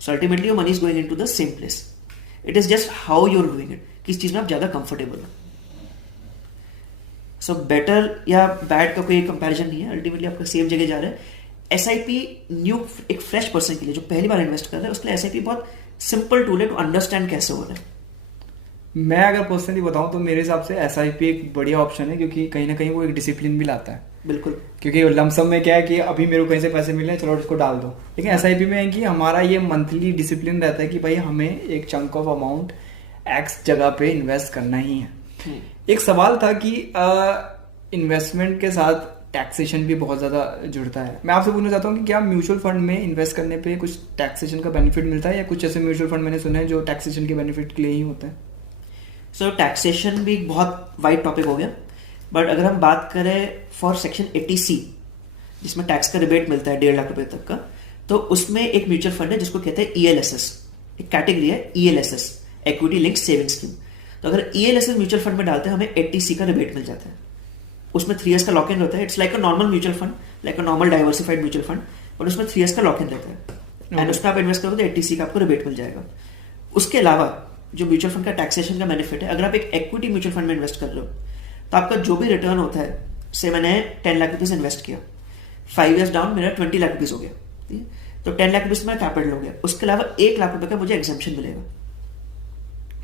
So ultimately your money is going into the same place, it is just how you are doing it, किस चीज में आप ज्यादा कंफर्टेबल हो। सो बेटर या बैड का कोई कंपैरिजन नहीं है, अल्टीमेटली आपका सेम जगह जा रहा है। SIP न्यू एक फ्रेश पर्सन के लिए जो पहली बार इन्वेस्ट कर रहा है, उसके लिए SIP बहुत सिंपल टूल है टू अंडरस्टैंड कैसे हो रहा है। मैं अगर पर्सनली बताऊं तो मेरे हिसाब से SIP एक बढ़िया ऑप्शन है, क्योंकि कहीं ना कहीं वो एक डिसिप्लिन भी लाता है। बिल्कुल, क्योंकि लमसम में क्या है कि अभी मेरे को कहीं से पैसे मिल रहे हैं, चलो इसको डाल दो, लेकिन SIP में है कि हमारा ये मंथली डिसिप्लिन रहता है कि भाई हमें एक चंक ऑफ अमाउंट X जगह पे इन्वेस्ट करना ही है। एक सवाल था कि इन्वेस्टमेंट के साथ टैक्सेशन भी बहुत ज़्यादा जुड़ता है। मैं आपसे पूछना चाहता हूँ कि क्या म्यूचुअल फंड में इन्वेस्ट करने पे कुछ टैक्सेशन का बेनिफिट मिलता है, या कुछ ऐसे म्यूचुअल फंड मैंने सुना है जो टैक्सेशन के बेनिफिट के लिए ही होता है? सो टैक्सेशन भी बहुत वाइड टॉपिक हो गया, बट अगर हम बात करें फॉर सेक्शन 80C जिसमें टैक्स का रिबेट मिलता है 1.5 लाख रुपए तक का, तो उसमें एक म्यूचुअल फंड है जिसको कहते हैं ELSS, एक कैटेगरी है ELSS, equity linked saving scheme. तो अगर ELSS म्यूचुअल फंड में डालते हैं हमें 80C का रिबेट मिल जाता है। उसमें 3 years का लॉक इन रहता है, it's like a normal mutual fund, like a normal diversified mutual fund, but उसमें 3 years का लॉक इन रहता है, एंड उसमें आप इन्वेस्ट करोगे तो 80C का आपको रिबेट मिल जाएगा। उसके अलावा जो म्यूचुअल फंड का टैक्सेशन का बेनिफिट है, अगर आप एक इक्विटी म्यूचुअल फंड में इन्वेस्ट कर रहे हो तो आपका जो भी रिटर्न होता है, से मैंने 10 लाख रुपीज इन्वेस्ट किया, 5 years डाउन मेरा 20 लाख रुपीज हो गया, ठीक है, तो 10 लाख रुपीज मेरा कैपिटल हो गया। उसके अलावा 1 लाख रुपए का मुझे एग्जम्पशन मिलेगा।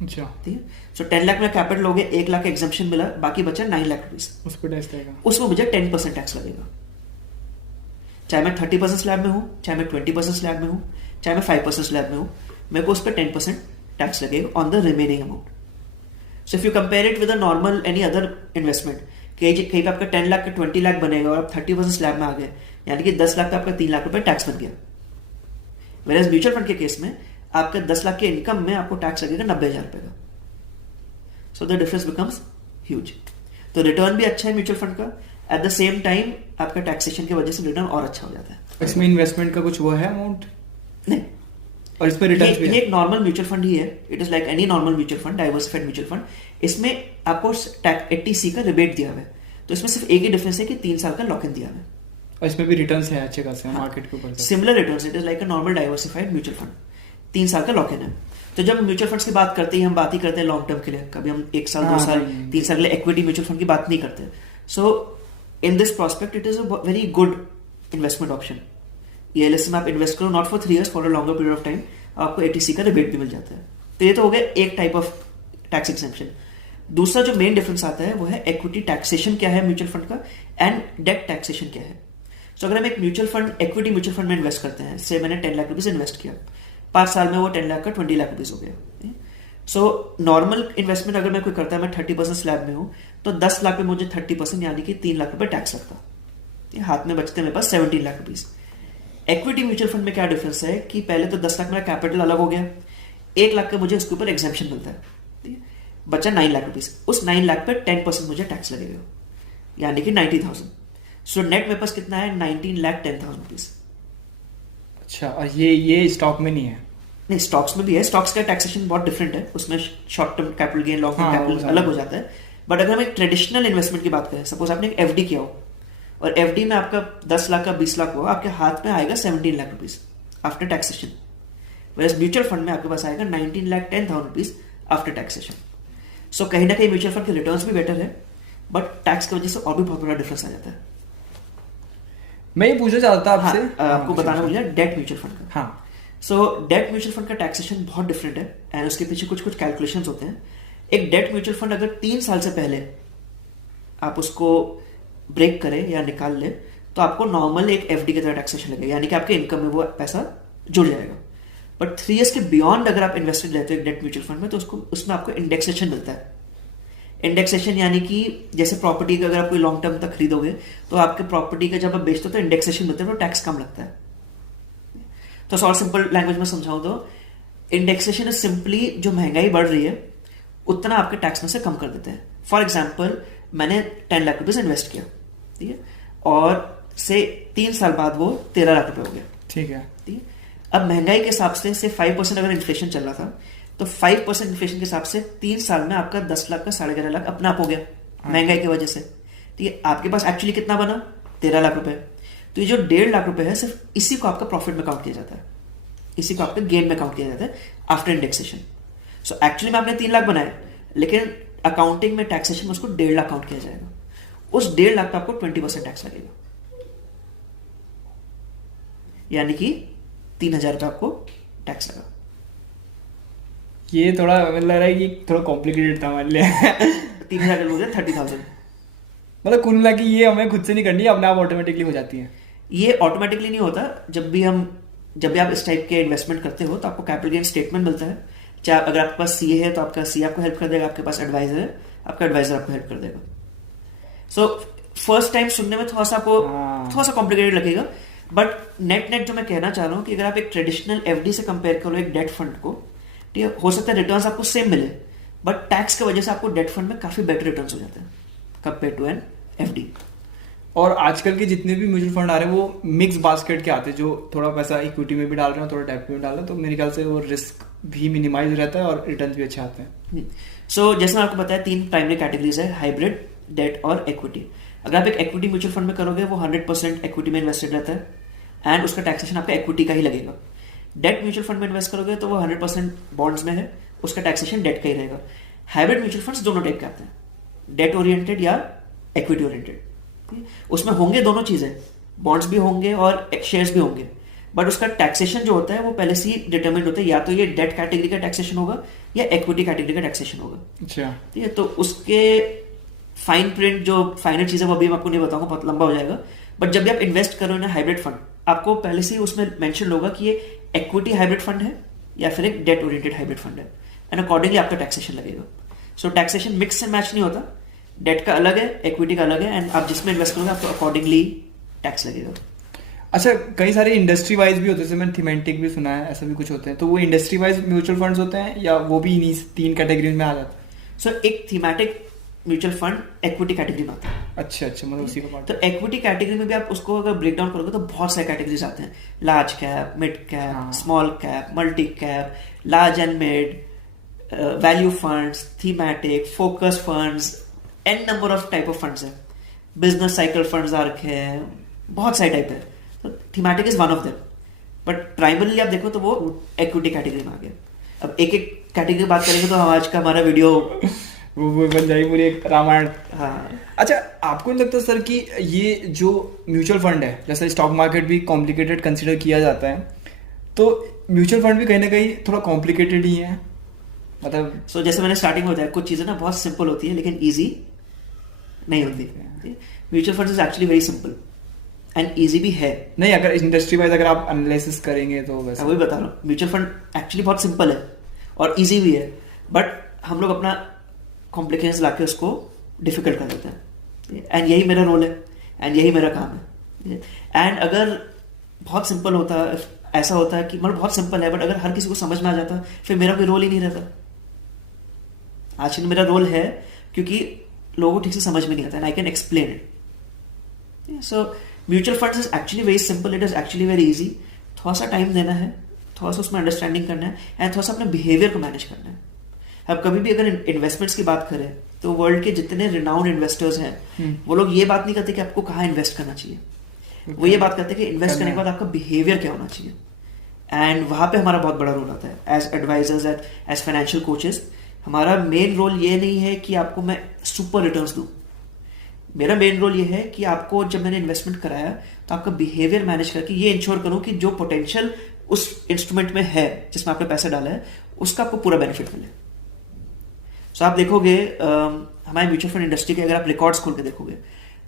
अच्छा, ठीक है, सो 10 लाख में कैपिटल हो गया, 1 लाख एग्जम्पन मिला, बाकी बचा 9 लाख रुपीज, उस पर टैक्स लगेगा, उसमें मुझे 10% टैक्स लगेगा। चाहे मैं 30% स्लैब में हूं, चाहे मैं 20% स्लैब में हूं, चाहे मैं 5% स्लैब में हूं, मेरे को उस पर 10% टैक्स लगेगा on the remaining amount. So if you compare it with a normal any other investment, कहीं पे आपका 10 लाख का 20 लाख बनेगा और आप 30% स्लैब में आ गए, यानी कि 10 लाख का आपका 3 लाख रुपए टैक्स बन गया। वेयर म्यूचुअल फंड के केस में आपका 10 लाख के इनकम में आपको टैक्स लगेगा 90,000 रुपए का। So the difference becomes huge. तो रिटर्न भी अच्छा है म्यूचुअल फंड का, एट द सेम टाइम आपका टैक्सेशन की वजह से रिटर्न और अच्छा हो जाता है। इसमें इन्वेस्टमेंट का कुछ वो है अमाउंट? नहीं, और इसमें रिटर्न्स भी ये एक नॉर्मल म्यूचुअल फंड ही है, it is like any normal mutual fund, diversified mutual fund. इसमें आपको 80C का रिबेट दिया हुआ है, तो इसमें सिर्फ एक ही डिफरेंस है कि 3 साल का लॉक इन दिया हुआ है, और इसमें भी रिटर्न्स है अच्छे खासे मार्केट के ऊपर। Similar returns, it is like a normal diversified mutual fund, 3 साल का लॉक इन है। तो जब म्यूचुअल फंड्स की बात करते हैं, हम बात ही करते हैं लॉन्ग टर्म के लिए, कभी हम 1 साल 2 साल 3 साल के लिए इक्विटी म्यूचुअल फंड की बात नहीं करते। So in this prospect it is a very good investment option. ELS में आप इन्वेस्ट करो not for 3 years, for a longer period of time, आपको 80C का रिबेट भी मिल जाता है। तो ये तो हो गया एक टाइप ऑफ टैक्स एग्जेम्पशन। दूसरा जो मेन डिफरेंस आता है वो है इक्विटी टैक्सेशन क्या है म्यूचुअल फंड का, एंड डेट टैक्सेशन क्या है। सो अगर हम एक mutual fund, equity mutual fund में इन्वेस्ट करते हैं, से मैंने 10 लाख रुपीज इन्वेस्ट किया, 5 साल में वो 10 लाख का 20 लाख रुपीज हो गया। सो नॉर्मल इन्वेस्टमेंट अगर मैं कोई करता है, मैं 30% स्लैब में हूं, तो 10 लाख पे मुझे 30% यानी कि 3 लाख रुपए टैक्स लगता, हाथ में बचते मेरे पास 17 lakh rupees. Equity mutual fund में क्या डिफरेंस है कि पहले तो 10 लाख मेरा कैपिटल अलग हो गया, 1 लाख का मुझे उसके ऊपर एग्जेम्पशन मिलता है, बचा 9 लाख रुपीज, उस 9 लाख पे 10% मुझे टैक्स लगेगा, यानी कि 90,000। सो नेट मेरे पास कितना है, 19,10,000 रुपीज। अच्छा, और ये स्टॉक में नहीं है? नहीं, स्टॉक्स में भी है, स्टॉक्स का टैक्सेशन बहुत डिफरेंट है, उसमें short term capital gain, long term capital अलग हो जाता है। बट अगर हम एक ट्रेडिशनल इन्वेस्टमेंट की बात करें, सपोज आपने एक FD किया हो, और FD में आपका 10 लाख का 20 लाख हुआ, आपके हाथ में आएगा 17 लाख रुपीज आफ्टर टैक्सेशन। वैसे म्यूचुअल फंड में आपके पास आएगा 19,10,000 रुपीज आफ्टर टैक्सेशन। सो कहीं ना कहीं म्यूचुअल फंड के रिटर्न्स भी बेटर है, बट टैक्स की वजह से और भी बहुत बड़ा डिफरेंस आ जाता है। मैं ये पूछना चाहता था आपसे, आपको बताना मुझे डेट म्यूचुअल फंड का। हाँ, सो डेट म्यूचुअल फंड का टैक्सेशन बहुत डिफरेंट है, एंड उसके पीछे कुछ कुछ कैलकुलेशंस होते हैं। एक डेट म्यूचुअल फंड अगर 3 साल से पहले आप उसको ब्रेक करें या निकाल ले, तो आपको नॉर्मल एक FD की तरह टैक्सेशन लगेगा, यानी कि आपके इनकम में वो पैसा जुड़ जाएगा। बट 3 years के बियॉन्ड अगर आप इन्वेस्टेड रहते हो एक डेट म्यूचुअल फंड में, तो उसमें आपको इंडेक्सेशन मिलता है। इंडेक्सेशन यानी कि जैसे प्रॉपर्टी का अगर आप कोई लॉन्ग टर्म तक खरीदोगे, तो आपके प्रॉपर्टी का जब आप बेचते हो तो इंडेक्सेशन मिलता है, तो टैक्स कम लगता है। तो और सिंपल लैंग्वेज में समझाऊं तो इंडेक्सेशन इज सिंपली जो महंगाई बढ़ रही है उतना आपके टैक्स में से कम कर देते हैं। फॉर एग्जाम्पल, मैंने 10 लाख रुपीज इन्वेस्ट किया, ठीक है, और से 3 साल बाद वो 13 लाख रुपए हो गया, ठीक है। अब महंगाई के हिसाब से 5% अगर इन्फ्लेशन चल रहा था, तो 5% इन्फ्लेशन के हिसाब से 3 साल में आपका 10 लाख का 11.5 लाख अपना आप हो गया महंगाई की वजह से। ठीक है, आपके पास एक्चुअली कितना बना, 13 लाख रुपए। तो ये जो 1.5 लाख रुपए है, सिर्फ इसी को आपका प्रॉफिट में काउंट किया जाता है, इसी को आपका गेन में काउंट किया जाता है आफ्टर इंडेक्सेशन। सो एक्चुअली में आपने 3 लाख बनाए, लेकिन अकाउंटिंग में टैक्सेशन में उसको 1.5 लाख काउंट किया जाएगा। उस 1.5 लाख पे आपको 20% टैक्स लगेगा, यानी कि 3,000 रुपए आपको टैक्स लगा। ये थोड़ा लग रहा है कि थोड़ा कॉम्प्लिकेटेड था हमारे लिए। 3,000 हो गया 30,000। मतलब कुल मिला कि ये हमें खुद से नहीं करनी, अपने आप ऑटोमेटिकली हो जाती है। ये ऑटोमेटिकली नहीं होता। जब भी आप इस टाइप के इन्वेस्टमेंट करते हो, तो आपको कैपिटल गेन स्टेटमेंट मिलता है। चाहे अगर आपके पास CA है, तो आपका CA आपको हेल्प कर देगा, आपके पास एडवाइजर है, आपका एडवाइजर आपको हेल्प कर देगा। सो फर्स्ट टाइम सुनने में थोड़ा सा कॉम्प्लिकेटेड लगेगा, बट नेट जो मैं कहना चाह रहा हूँ कि अगर आप एक ट्रेडिशनल FD से कंपेयर करो एक डेट फंड को, ठीक है, हो सकता है रिटर्न्स आपको सेम मिले, बट टैक्स की वजह से आपको डेट फंड में काफी बेटर रिटर्न्स हो जाते हैं कंपेयर टू एन FD। और आजकल के जितने भी म्यूचुअल फंड आ रहे हैं वो मिक्स बास्केट के आते हैं, जो थोड़ा पैसा इक्विटी में भी डाल रहे हैं, थोड़ा डेट में भी डाल रहे हैं, तो मेरे ख्याल से वो रिस्क भी मिनिमाइज रहता है और रिटर्न भी अच्छे आते हैं। सो जैसे मैं आपको बताया, 3 प्राइमरी कैटेगरीज है, हाइब्रिड, डेट और इक्विटी। अगर आप एक इक्विटी म्यूचुअल फंड में करोगे, वो 100% इक्विटी में इन्वेस्टेड रहता है, एंड उसका टैक्सेशन आपका इक्विटी का ही लगेगा। डेट म्यूचुअल फंड में इन्वेस्ट करोगे तो वो 100% बॉन्ड्स में है, उसका टैक्सेशन डेट का ही रहेगा। हाइब्रिड म्यूचुअल फंड्स दोनों टाइप के आते हैं, डेट ओरिएंटेड या इक्विटी ओरिएंटेड। उसमें होंगे दोनों चीजें, बॉन्ड्स भी होंगे और शेयर्स भी होंगे, बट उसका टैक्सेशन जो होता है वो पहले से ही डिटरमिन्ड होता है, या तो ये डेट कैटेगरी का टैक्सेशन होगा या इक्विटी कैटेगरी का टैक्सेशन होगा। अच्छा, ठीक है, तो उसके फाइन प्रिंट जो फाइनल चीजें वो अभी मैं आपको नहीं बताऊंगा, बहुत लंबा हो जाएगा। बट जब भी आप इन्वेस्ट करो ना हाइब्रिड फंड, आपको पहले से ही उसमें मेंशन होगा कि ये इक्विटी हाइब्रिड फंड है या फिर एक डेट ओरिएंटेड हाइब्रिड फंड है, एंड अकॉर्डिंगली आपका टैक्सेशन लगेगा। सो टैक्सेशन मिक्स से मैच नहीं होता, डेट का अलग है, इक्विटी का अलग है, एंड आप जिसमें इन्वेस्ट करोगे आपको अकॉर्डिंगली टैक्स लगेगा। अच्छा, कई सारे इंडस्ट्री वाइज भी होते हैं, जैसे मैंने थीमेटिक भी सुना है, ऐसा भी कुछ होते हैं, तो वो इंडस्ट्री वाइज म्यूचुअल फंड्स होते हैं या वो भी इन्हीं 3 कैटेगरी में आ जाते हैं? सो एक thematic mutual fund equity category में आता है। अच्छा मतलब उसी का पार्ट। तो इक्विटी कैटेगरी में भी आप उसको अगर ब्रेक डाउन करोगे तो बहुत सारे कैटेगरीज आते हैं, large cap, mid cap, small cap, multi cap, large and mid, value funds, thematic, focus funds, an number of type of funds है, बिजनेस साइकिल फंड्स आ रखे हैं, बहुत सारे टाइप है। तो thematic is one of them, but primarily आप देखो तो वो इक्विटी कैटेगरी में आ गया। अब एक एक कैटेगरी बात करेंगे तो आज का हमारा वीडियो वो बन जाएगी पूरी एक रामायण। हाँ। अच्छा, आपको नहीं लगता सर कि ये जो म्यूचुअल फंड है, जैसे स्टॉक मार्केट भी कॉम्प्लिकेटेड कंसिडर किया जाता है, तो म्यूचुअल फंड भी कहीं ना कहीं थोड़ा कॉम्प्लिकेटेड ही है? मतलब जैसे मैंने स्टार्टिंग में बताया, कुछ चीज़ें ना बहुत सिंपल होती है लेकिन ईजी नहीं होती। Mutual fund is actually very simple and easy भी है। नहीं, अगर इंडस्ट्री वाइज अगर आप एनालिसिस करेंगे तो वैसे वही बता रहा हूँ, म्यूचुअल फंड एक्चुअली बहुत सिंपल है और ईजी भी है, बट हम लोग अपना कॉम्प्लिकेशंस लाके उसको डिफिकल्ट कर देते हैं, एंड यही मेरा रोल है एंड यही मेरा काम है। एंड अगर बहुत सिंपल होता, ऐसा होता है कि मतलब बहुत सिंपल है बट अगर हर किसी को समझ में आ जाता फिर मेरा कोई रोल ही नहीं रहता। आजकल मेरा रोल है क्योंकि लोगों को ठीक से समझ में नहीं आता and I can explain it. So mutual funds is actually very simple, it is actually very easy. थोड़ा सा टाइम देना है, थोड़ा सा उसमें अंडरस्टैंडिंग करना है एंड थोड़ा सा अपने बिहेवियर को मैनेज करना है। अब कभी भी अगर इन्वेस्टमेंट्स की बात करें तो वर्ल्ड के जितने रिनाउंड इन्वेस्टर्स हैं वो लोग ये बात नहीं करते कि आपको कहाँ इन्वेस्ट करना चाहिए, वो ये बात करते हैं कि इन्वेस्ट करने के बाद आपका बिहेवियर क्या होना चाहिए। एंड वहाँ पे हमारा बहुत बड़ा रोल आता है as advisers, as financial coaches. हमारा मेन रोल ये नहीं है कि आपको मैं सुपर रिटर्न्स दूँ, मेरा मेन रोल ये है कि आपको जब मैंने इन्वेस्टमेंट कराया तो आपका बिहेवियर मैनेज करके ये इंश्योर करूँ कि जो पोटेंशियल उस इंस्ट्रूमेंट में है जिसमें आपने पैसा डाला है उसका आपको पूरा बेनिफिट मिले। सो आप देखोगे हमारे म्यूचुअल फंड इंडस्ट्री के अगर आप रिकॉर्ड्स खोल के देखोगे,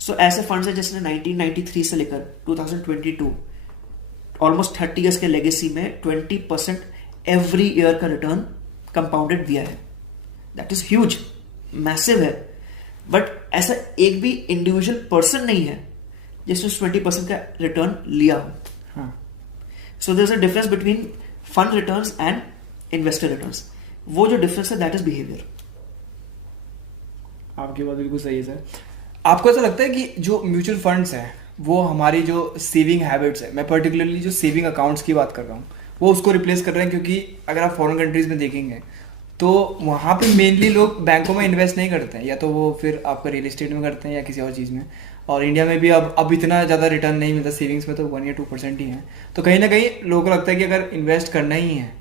सो ऐसे फंड्स हैं जिसने 1993 से लेकर 2022 ऑलमोस्ट 30 इयर्स के लेगेसी में 20% एवरी ईयर का रिटर्न कंपाउंडेड दिया है। दैट इज ह्यूज, मैसिव है, बट ऐसा एक भी इंडिविजुअल पर्सन नहीं है जिसने 20% का रिटर्न लिया हो। So there is a difference between fund returns and investor returns. वो जो डिफरेंस है दैट इज बिहेवियर। आपकी बात बिल्कुल सही है सर। आपको ऐसा लगता है कि जो म्यूचुअल फंड्स हैं वो हमारी जो सेविंग हैबिट्स है, मैं पर्टिकुलरली जो सेविंग अकाउंट्स की बात कर रहा हूँ, वो उसको रिप्लेस कर रहे हैं? क्योंकि अगर आप फॉरेन कंट्रीज में देखेंगे तो वहाँ पे मेनली लोग बैंकों में इन्वेस्ट नहीं करते हैं, या तो वो फिर आपका रियल एस्टेट में करते हैं या किसी और चीज़ में। और इंडिया में भी अब इतना ज़्यादा रिटर्न नहीं मिलता, सेविंग्स में तो 1 या 2% ही है। तो कहीं ना कहीं लोगों को लगता है कि अगर इन्वेस्ट करना ही है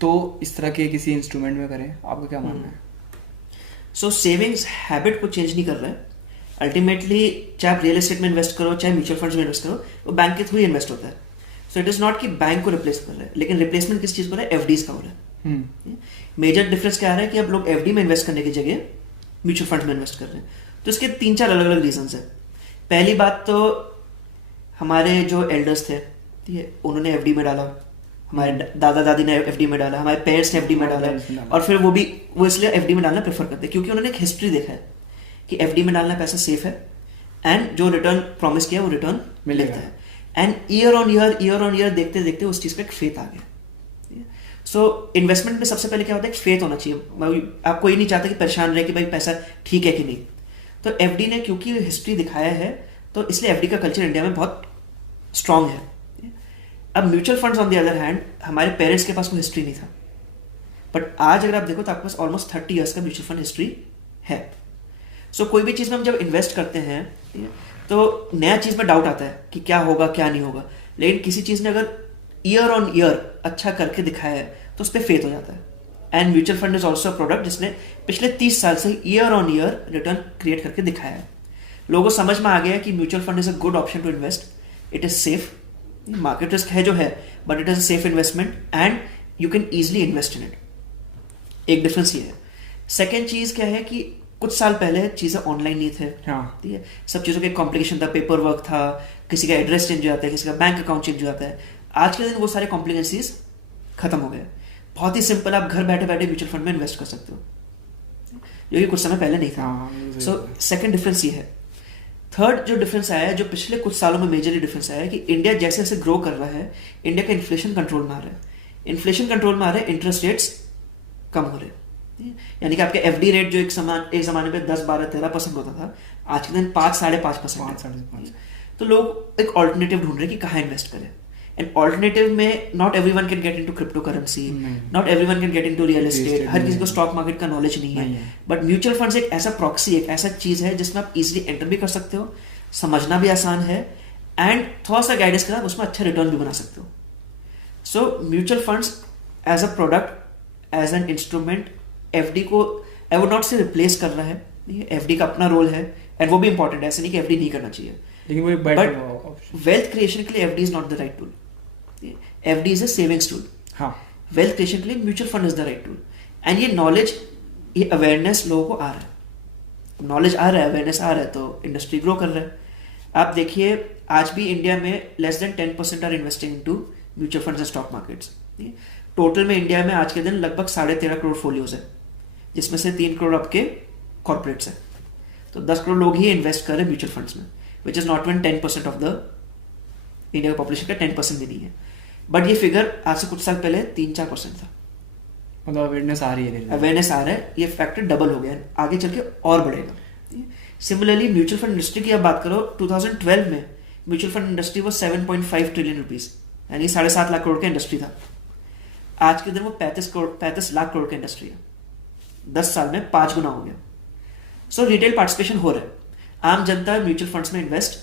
तो इस तरह के किसी इंस्ट्रूमेंट में करें। आपका क्या मानना है? सो सेविंग्स हैबिट को चेंज नहीं कर रहा है। अल्टीमेटली चाहे आप रियल एस्टेट में इन्वेस्ट करो चाहे म्यूचुअल फंड्स में इन्वेस्ट करो, वो बैंक के थ्रू इन्वेस्ट होता है। सो इट इज नॉट कि बैंक को रिप्लेस कर रहा है, लेकिन रिप्लेसमेंट किस चीज को रहा है? एफडीज का हो रहा है। मेजर डिफरेंस क्या आ रहा है कि अब लोग एफडी में इन्वेस्ट करने की जगह म्यूचुअल फंड में इन्वेस्ट कर रहे हैं। तो इसके 3-4 अलग अलग रीजन है। पहली बात तो हमारे जो एल्डर्स थे, ठीक है, उन्होंने एफडी में डाला, हमारे दादा दादी ने एफडी में डाला, हमारे पेरेंट्स ने एफडी में डाला, और फिर वो इसलिए एफडी में डालना प्रेफर करते हैं क्योंकि उन्होंने एक हिस्ट्री देखा है कि एफडी में डालना पैसा सेफ है एंड जो रिटर्न प्रॉमिस किया वो रिटर्न मिलता है। एंड ईयर ऑन ईयर देखते देखते उस चीज का एक फेथ आ गया। सो इन्वेस्टमेंट में सबसे पहले क्या होता है? एक फेथ होना चाहिए। आप कोई नहीं चाहता कि परेशान रहे कि भाई पैसा ठीक है कि नहीं। तो एफडी ने क्योंकि हिस्ट्री दिखाया है तो इसलिए एफडी का कल्चर इंडिया में बहुत स्ट्रांग है। अब mutual funds on the other hand, हमारे पेरेंट्स के पास कोई हिस्ट्री नहीं था, बट आज अगर आप देखो तो आपके पास ऑलमोस्ट 30 इयर्स का म्यूचुअल फंड हिस्ट्री है। सो कोई भी चीज़ में हम जब इन्वेस्ट करते हैं तो नया चीज़ में डाउट आता है कि क्या होगा क्या नहीं होगा, लेकिन किसी चीज़ ने अगर ईयर ऑन ईयर अच्छा करके दिखाया है तो उस पर फेथ हो जाता है। And mutual fund is also product जिसने पिछले 30 साल से year on year return create करके दिखाया है। लोगों को समझ में आ गया कि mutual fund is a good option to invest, it is safe, market risk है जो है but it is a safe investment and you can easily invest in it. एक डिफरेंस ये है। सेकेंड चीज क्या है कि कुछ साल पहले चीजें ऑनलाइन नहीं थे, ठीक है, सब चीजों का कॉम्प्लिकेशन था, पेपर वर्क था, किसी का एड्रेस चेंज हो जाता है, किसी का बैंक अकाउंट चेंज हो जाता है। आज के दिन वो सारे कॉम्प्लिकेंसीज खत्म हो गए। बहुत ही सिंपल, आप घर बैठे बैठे म्यूचुअल फंड में इन्वेस्ट कर सकते हो, जो कि कुछ समय पहले नहीं था। सो सेकंड डिफरेंस ये है। थर्ड जो डिफरेंस आया है, जो पिछले कुछ सालों में मेजरली डिफरेंस आया है, कि इंडिया जैसे जैसे ग्रो कर रहा है, इंडिया का इन्फ्लेशन कंट्रोल में आ रहा है। इन्फ्लेशन कंट्रोल में आ रहा है, इंटरेस्ट रेट्स कम हो रहे हैं, यानी कि आपके एफडी रेट जो एक जमाने पे 10, 12, 13% होता था, आज के दिन 5-5.5%। तो लोग एक ऑल्टरनेटिव ढूंढ रहे हैं कि कहाँ इन्वेस्ट करें। एंड ऑल्टरनेटिव में not everyone can get into crypto currency, not everyone can get into real estate, हर किसी को स्टॉक मार्केट का नॉलेज नहीं है। बट म्यूचुअल फंड्स एक ऐसा प्रॉक्सी, एक ऐसा चीज है जिसमें आप इजिली एंटर भी कर सकते हो, समझना भी आसान है, एंड थोड़ा सा गाइडेंस के साथ उसमें अच्छा रिटर्न भी बना सकते हो। So mutual funds as a product, as an instrument, FD को I would not say replace कर रहा है। एफडी का अपना रोल है एंड वो भी इंपॉर्टेंट है, ऐसे नहीं कि एफडी नहीं करना चाहिए, लेकिन वो बट वेल्थ क्रिएशन के लिए FD is not the right tool. FD is a savings tool. हाँ, वेल्थ क्रिएशन के लिए mutual fund is the right tool. And ये नॉलेज, ये अवेयरनेस लोगों को आ रहा है, नॉलेज आ रहा है, अवेयरनेस आ रहा है, तो इंडस्ट्री ग्रो कर रहा है। आप देखिए आज भी इंडिया में less than 10% are investing into mutual funds and stock markets. Total में इंडिया में आज के दिन लगभग 13.5 करोड़ फोलियोज है, जिसमें से 3 करोड़ आपके कॉर्पोरेट्स है। तो 10 करोड़ लोग ही इन्वेस्ट कर रहे हैं म्यूचुअल फंड्स में, which is not even 10% of the India population का 10% भी नहीं है। बट ये फिगर आज से कुछ साल पहले 3-4% था। मतलब अवेयरनेस आ रही है, अवेयरनेस आ रहा है, ये फैक्टर डबल हो गया है, आगे चल के और बढ़ेगा। सिमिलरली म्यूचुअल फंड इंडस्ट्री की आप बात करो, 2012 में म्यूचुअल फंड इंडस्ट्री वो 7.5 ट्रिलियन रुपीज, यानी 7.5 लाख करोड़ का इंडस्ट्री था। आज के दिन वो 35 लाख करोड़ का इंडस्ट्री है। 10 साल में 5 गुना हो गया। सो रिटेल पार्टिसिपेशन हो रहा है, आम जनता म्यूचुअल फंड्स में इन्वेस्ट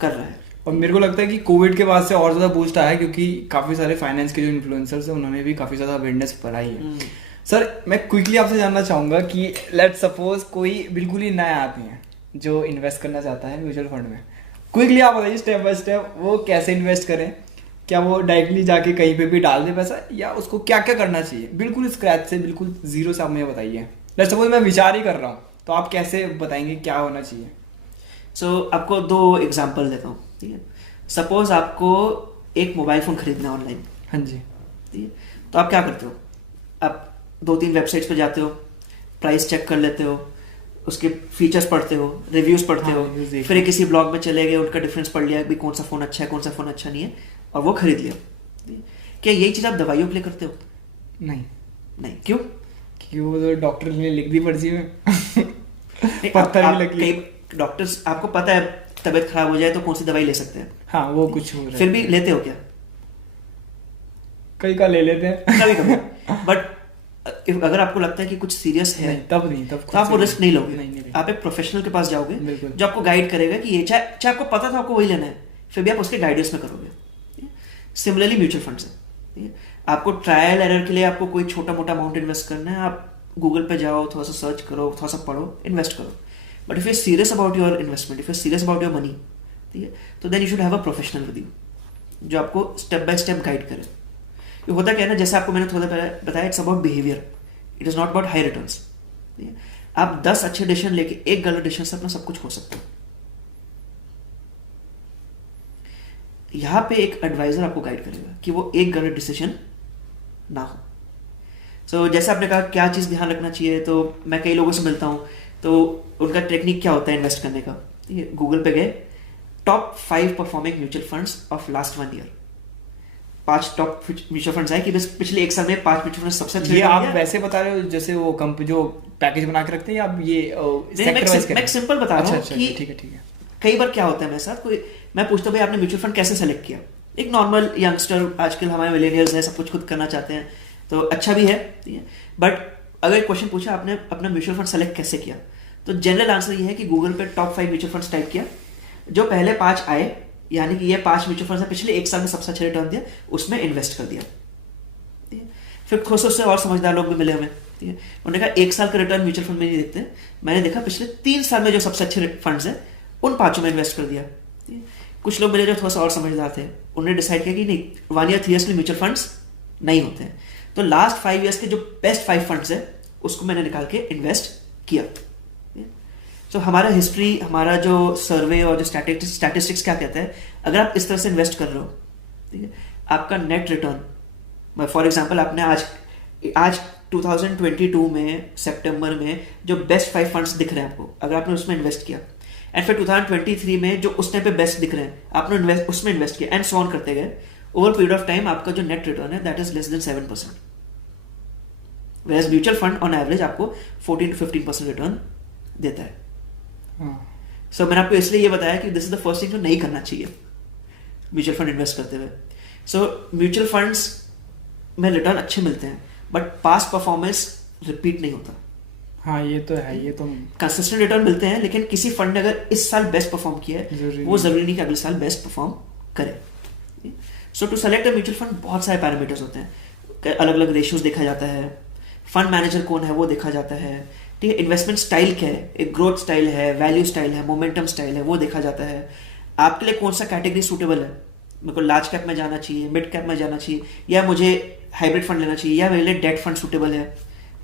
कर रहा है। और मेरे को लगता है कि कोविड के बाद से और ज्यादा बूस्ट आया है, क्योंकि काफी सारे फाइनेंस के जो इन्फ्लुएंसर्स हैं उन्होंने भी काफी ज्यादा अवेयरनेस बढ़ाई है। सर, मैं क्विकली आपसे जानना चाहूंगा कि लेट्स सपोज कोई बिल्कुल ही नया आदमी है जो इन्वेस्ट करना चाहता है म्यूचुअल फंड में, क्विकली आप बताइए स्टेप बाय स्टेप वो कैसे इन्वेस्ट करें। क्या वो डायरेक्टली जाके कहीं पे भी डाल दे पैसा, या उसको क्या क्या करना चाहिए बिल्कुल स्क्रैच से, बिल्कुल जीरो से? आप मुझे बताइए। लेट्स सपोज मैं विचार ही कर रहा हूँ, तो आप कैसे बताएंगे क्या होना चाहिए? सो आपको 2 एग्जाम्पल देता हूँ, ठीक है। सपोज आपको एक मोबाइल फोन खरीदना है ऑनलाइन। हाँ जी। ठीक है, तो आप क्या करते हो? आप 2-3 वेबसाइट्स पे जाते हो, प्राइस चेक कर लेते हो, उसके फीचर्स पढ़ते हो, रिव्यूज पढ़ते हो, फिर किसी ब्लॉग में चले गए, उनका डिफरेंस पढ़ लिया कि कौन सा फोन अच्छा है, कौन सा फोन अच्छा नहीं है, और वो खरीद लिया। क्या यही चीज आप दवाइयों के लिए करते हो? नहीं। क्यों? क्योंकि वो तो डॉक्टर ने लिख दी पर्ची में पत्थर भी लगी। डॉक्टर्स, आपको पता है तबीयत खराब हो जाए तो कौन सी दवाई ले सकते हैं। हाँ, वो कुछ हो रहा है, फिर भी लेते हो क्या? कई का ले लेते हैं कभी। बट अगर आपको लगता है कि कुछ सीरियस है, तब तो आप वो रिस्क नहीं लोगे। आप एक प्रोफेशनल के पास जाओगे जो आपको गाइड करेगा कि ये चाहे आपको पता था आपको वही लेना है, फिर भी आप उसके गाइडेंस में करोगे। सिमिलरली म्यूचुअल फंड्स है, आपको ट्रायल एरर के लिए आपको कोई छोटा मोटा अमाउंट इन्वेस्ट करना है, आप गूगल पे जाओ, थोड़ा सा सर्च करो, थोड़ा सा पढ़ो, इन्वेस्ट करो। But if you serious about your investment, if you serious about your money, ठीक है, तो then you should have a professional with you जो आपको स्टेप बाय स्टेप गाइड करे। ये होता क्या है ना, जैसे आपको मैंने थोड़ा पहले बताया, it's about behaviour, it is not about high returns. आप 10 अच्छे डिसीजन लेके एक गलत डिसीजन से अपना सब कुछ खो सकते हो। यहां पे एक एडवाइजर आपको गाइड करेगा कि वो एक गलत डिसीजन ना हो। सो जैसे आपने कहा क्या चीज ध्यान रखना चाहिए, तो मैं कई लोगों से मिलता हूं, तो उनका टेक्निक क्या होता है इन्वेस्ट करने का। गूगल पे गए, top 5 performing mutual funds of last 1 year, 5 top mutual funds है कि बस पिछले 1 साल में 5 म्यूचुअल फंड्स सबसे अच्छे। ये आप वैसे बता रहे हो जैसे वो जो पैकेज बना के रखते हैं, आप ये सेक्टर वाइज मैं सिंपल बता रहा हूं कि ठीक है। कई बार क्या होता है मेरे साथ, मैं पूछता हूं भाई आपने म्यूचुअल फंड कैसे सेलेक्ट किया। एक नॉर्मल यंगस्टर, आजकल हमारे मिलेनियल्स है, सब कुछ खुद करना चाहते हैं, तो अच्छा भी है, बट अगर क्वेश्चन पूछा आपने अपना म्यूचुअल फंड सेलेक्ट कैसे किया, तो जनरल आंसर ये है कि गूगल पे टॉप 5 म्यूचुअल फंड्स टाइप किया, जो पहले 5 आए, यानी कि ये 5 म्यूचुअल फंड्स पिछले 1 साल में सबसे अच्छा रिटर्न दिया, उसमें इन्वेस्ट कर दिया। फिर खुद से और समझदार लोग भी मिले हमें, ठीक है, उन्होंने कहा 1 साल का रिटर्न म्यूचुअल फंड में नहीं देखते, मैंने देखा पिछले 3 साल में जो सबसे अच्छे फंड्स हैं उन 5 में इन्वेस्ट कर दिया। कुछ लोग मिले जो थोड़ा सा और समझदार थे, उन्होंने डिसाइड किया कि नहीं 1 ईयर 3 ईयर्स में म्यूचुअल फंड्स नहीं होते हैं, तो लास्ट 5 ईयर्स के जो बेस्ट 5 फंड्स है उसको मैंने निकाल के इन्वेस्ट किया। तो हमारा हिस्ट्री, हमारा जो सर्वे और जो स्टैटिस्टिक्स क्या कहता है, अगर आप इस तरह से इन्वेस्ट कर रहे हो, ठीक है, आपका नेट रिटर्न, फॉर एग्जांपल आपने आज 2022 में सितंबर में जो बेस्ट 5 फंड्स दिख रहे हैं आपको, अगर आपने उसमें इन्वेस्ट किया, एंड फिर 2023 में जो उस टाइम पे बेस्ट दिख रहे हैं आपने उसमें इन्वेस्ट किया, एंड सो ऑन करते गए, ओवर पीरियड ऑफ टाइम आपका जो नेट रिटर्न है that is less than 7%। whereas mutual fund on average आपको 14 to 15% रिटर्न देता है। सो मैंने आपको इसलिए ये बताया कि this is the first thing जो नहीं करना चाहिए म्यूचुअल फंड इन्वेस्ट करते हुए। सो म्यूचुअल फंड्स में रिटर्न अच्छे मिलते हैं बट पास्ट परफॉर्मेंस रिपीट नहीं होता। हाँ ये तो है, ये तो कंसिस्टेंट रिटर्न मिलते हैं, लेकिन किसी फंड ने अगर इस साल बेस्ट परफॉर्म किया है वो जरूरी नहीं कि अगले साल बेस्ट परफॉर्म करे। So to select a mutual fund बहुत सारे पैरामीटर्स होते हैं, अलग अलग रेशियोज देखा जाता है, फंड मैनेजर कौन है वो देखा जाता है, ठीक है, इन्वेस्टमेंट स्टाइल क्या है, एक ग्रोथ स्टाइल है, वैल्यू स्टाइल है, मोमेंटम स्टाइल है, वो देखा जाता है, आपके लिए कौन सा कैटेगरी सूटेबल है, मेरे को लार्ज कैप में जाना चाहिए, मिड कैप में जाना चाहिए, या मुझे हाइब्रिड फंड लेना चाहिए, या मेरे लिए डेट फंड सूटेबल है,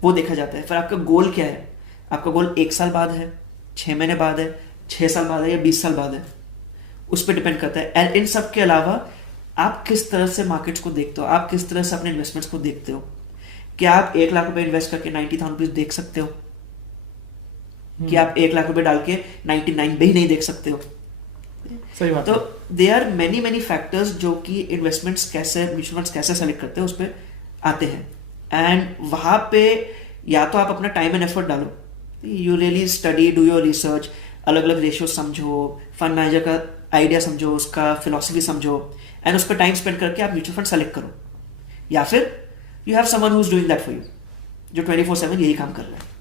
वो देखा जाता है। फिर आपका गोल क्या है, आपका गोल 1 साल बाद है, 6 महीने बाद है, 6 साल बाद है, या 20 साल बाद है, उस पर डिपेंड करता है। एंड इन सब के अलावा आप किस तरह से मार्केट्स को देखते हो, आप किस तरह से अपने इन्वेस्टमेंट्स को देखते हो। क्या आप 1 लाख रुपए इन्वेस्ट करके 90,000 रुपीज देख सकते हो, कि आप 1 लाख रुपए डाल के 99 भी नहीं देख सकते हो। सही बात। तो दे आर मेनी फैक्टर्स जो कि इन्वेस्टमेंट्स कैसे, म्यूचुअल फंड्स कैसे सेलेक्ट करते हैं उस पर आते हैं। एंड वहां पे या तो आप अपना टाइम एंड एफर्ट डालो, you really study, do your research, अलग अलग रेशियो समझो, फंड मैनेजर का आइडिया समझो, उसका फिलॉसफी समझो, एंड उस पर टाइम स्पेंड करके आप म्यूचुअल फंड सेलेक्ट करो। या फिर you have someone who is doing that for you, जो 24/7 यही काम कर रहा है।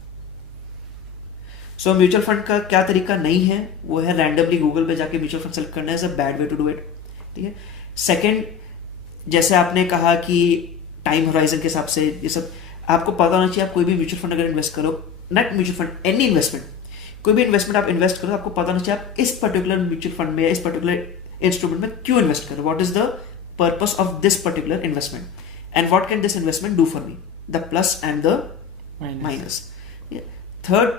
सो म्यूचुअल फंड का क्या तरीका नहीं है वो है रैंडमली गूगल पे जाके म्यूचुअल फंड सेलेक्ट करना है, is a bad way to do it, ठीक है। सेकंड, जैसे आपने कहा कि टाइम होराइजन के हिसाब से ये सब आपको पता होना चाहिए। आप कोई भी म्यूचुअल फंड अगर इन्वेस्ट करो, not mutual fund, any investment, कोई भी इन्वेस्टमेंट आप इन्वेस्ट करो, आपको पता होना चाहिए आप इस पर्टिकुलर म्यूचुअल फंड में या इस पर्टिकुलर इंस्ट्रूमेंट में क्यों इन्वेस्ट करो, what is the purpose of this particular investment and what can this investment do for me, the plus and the minus. Third,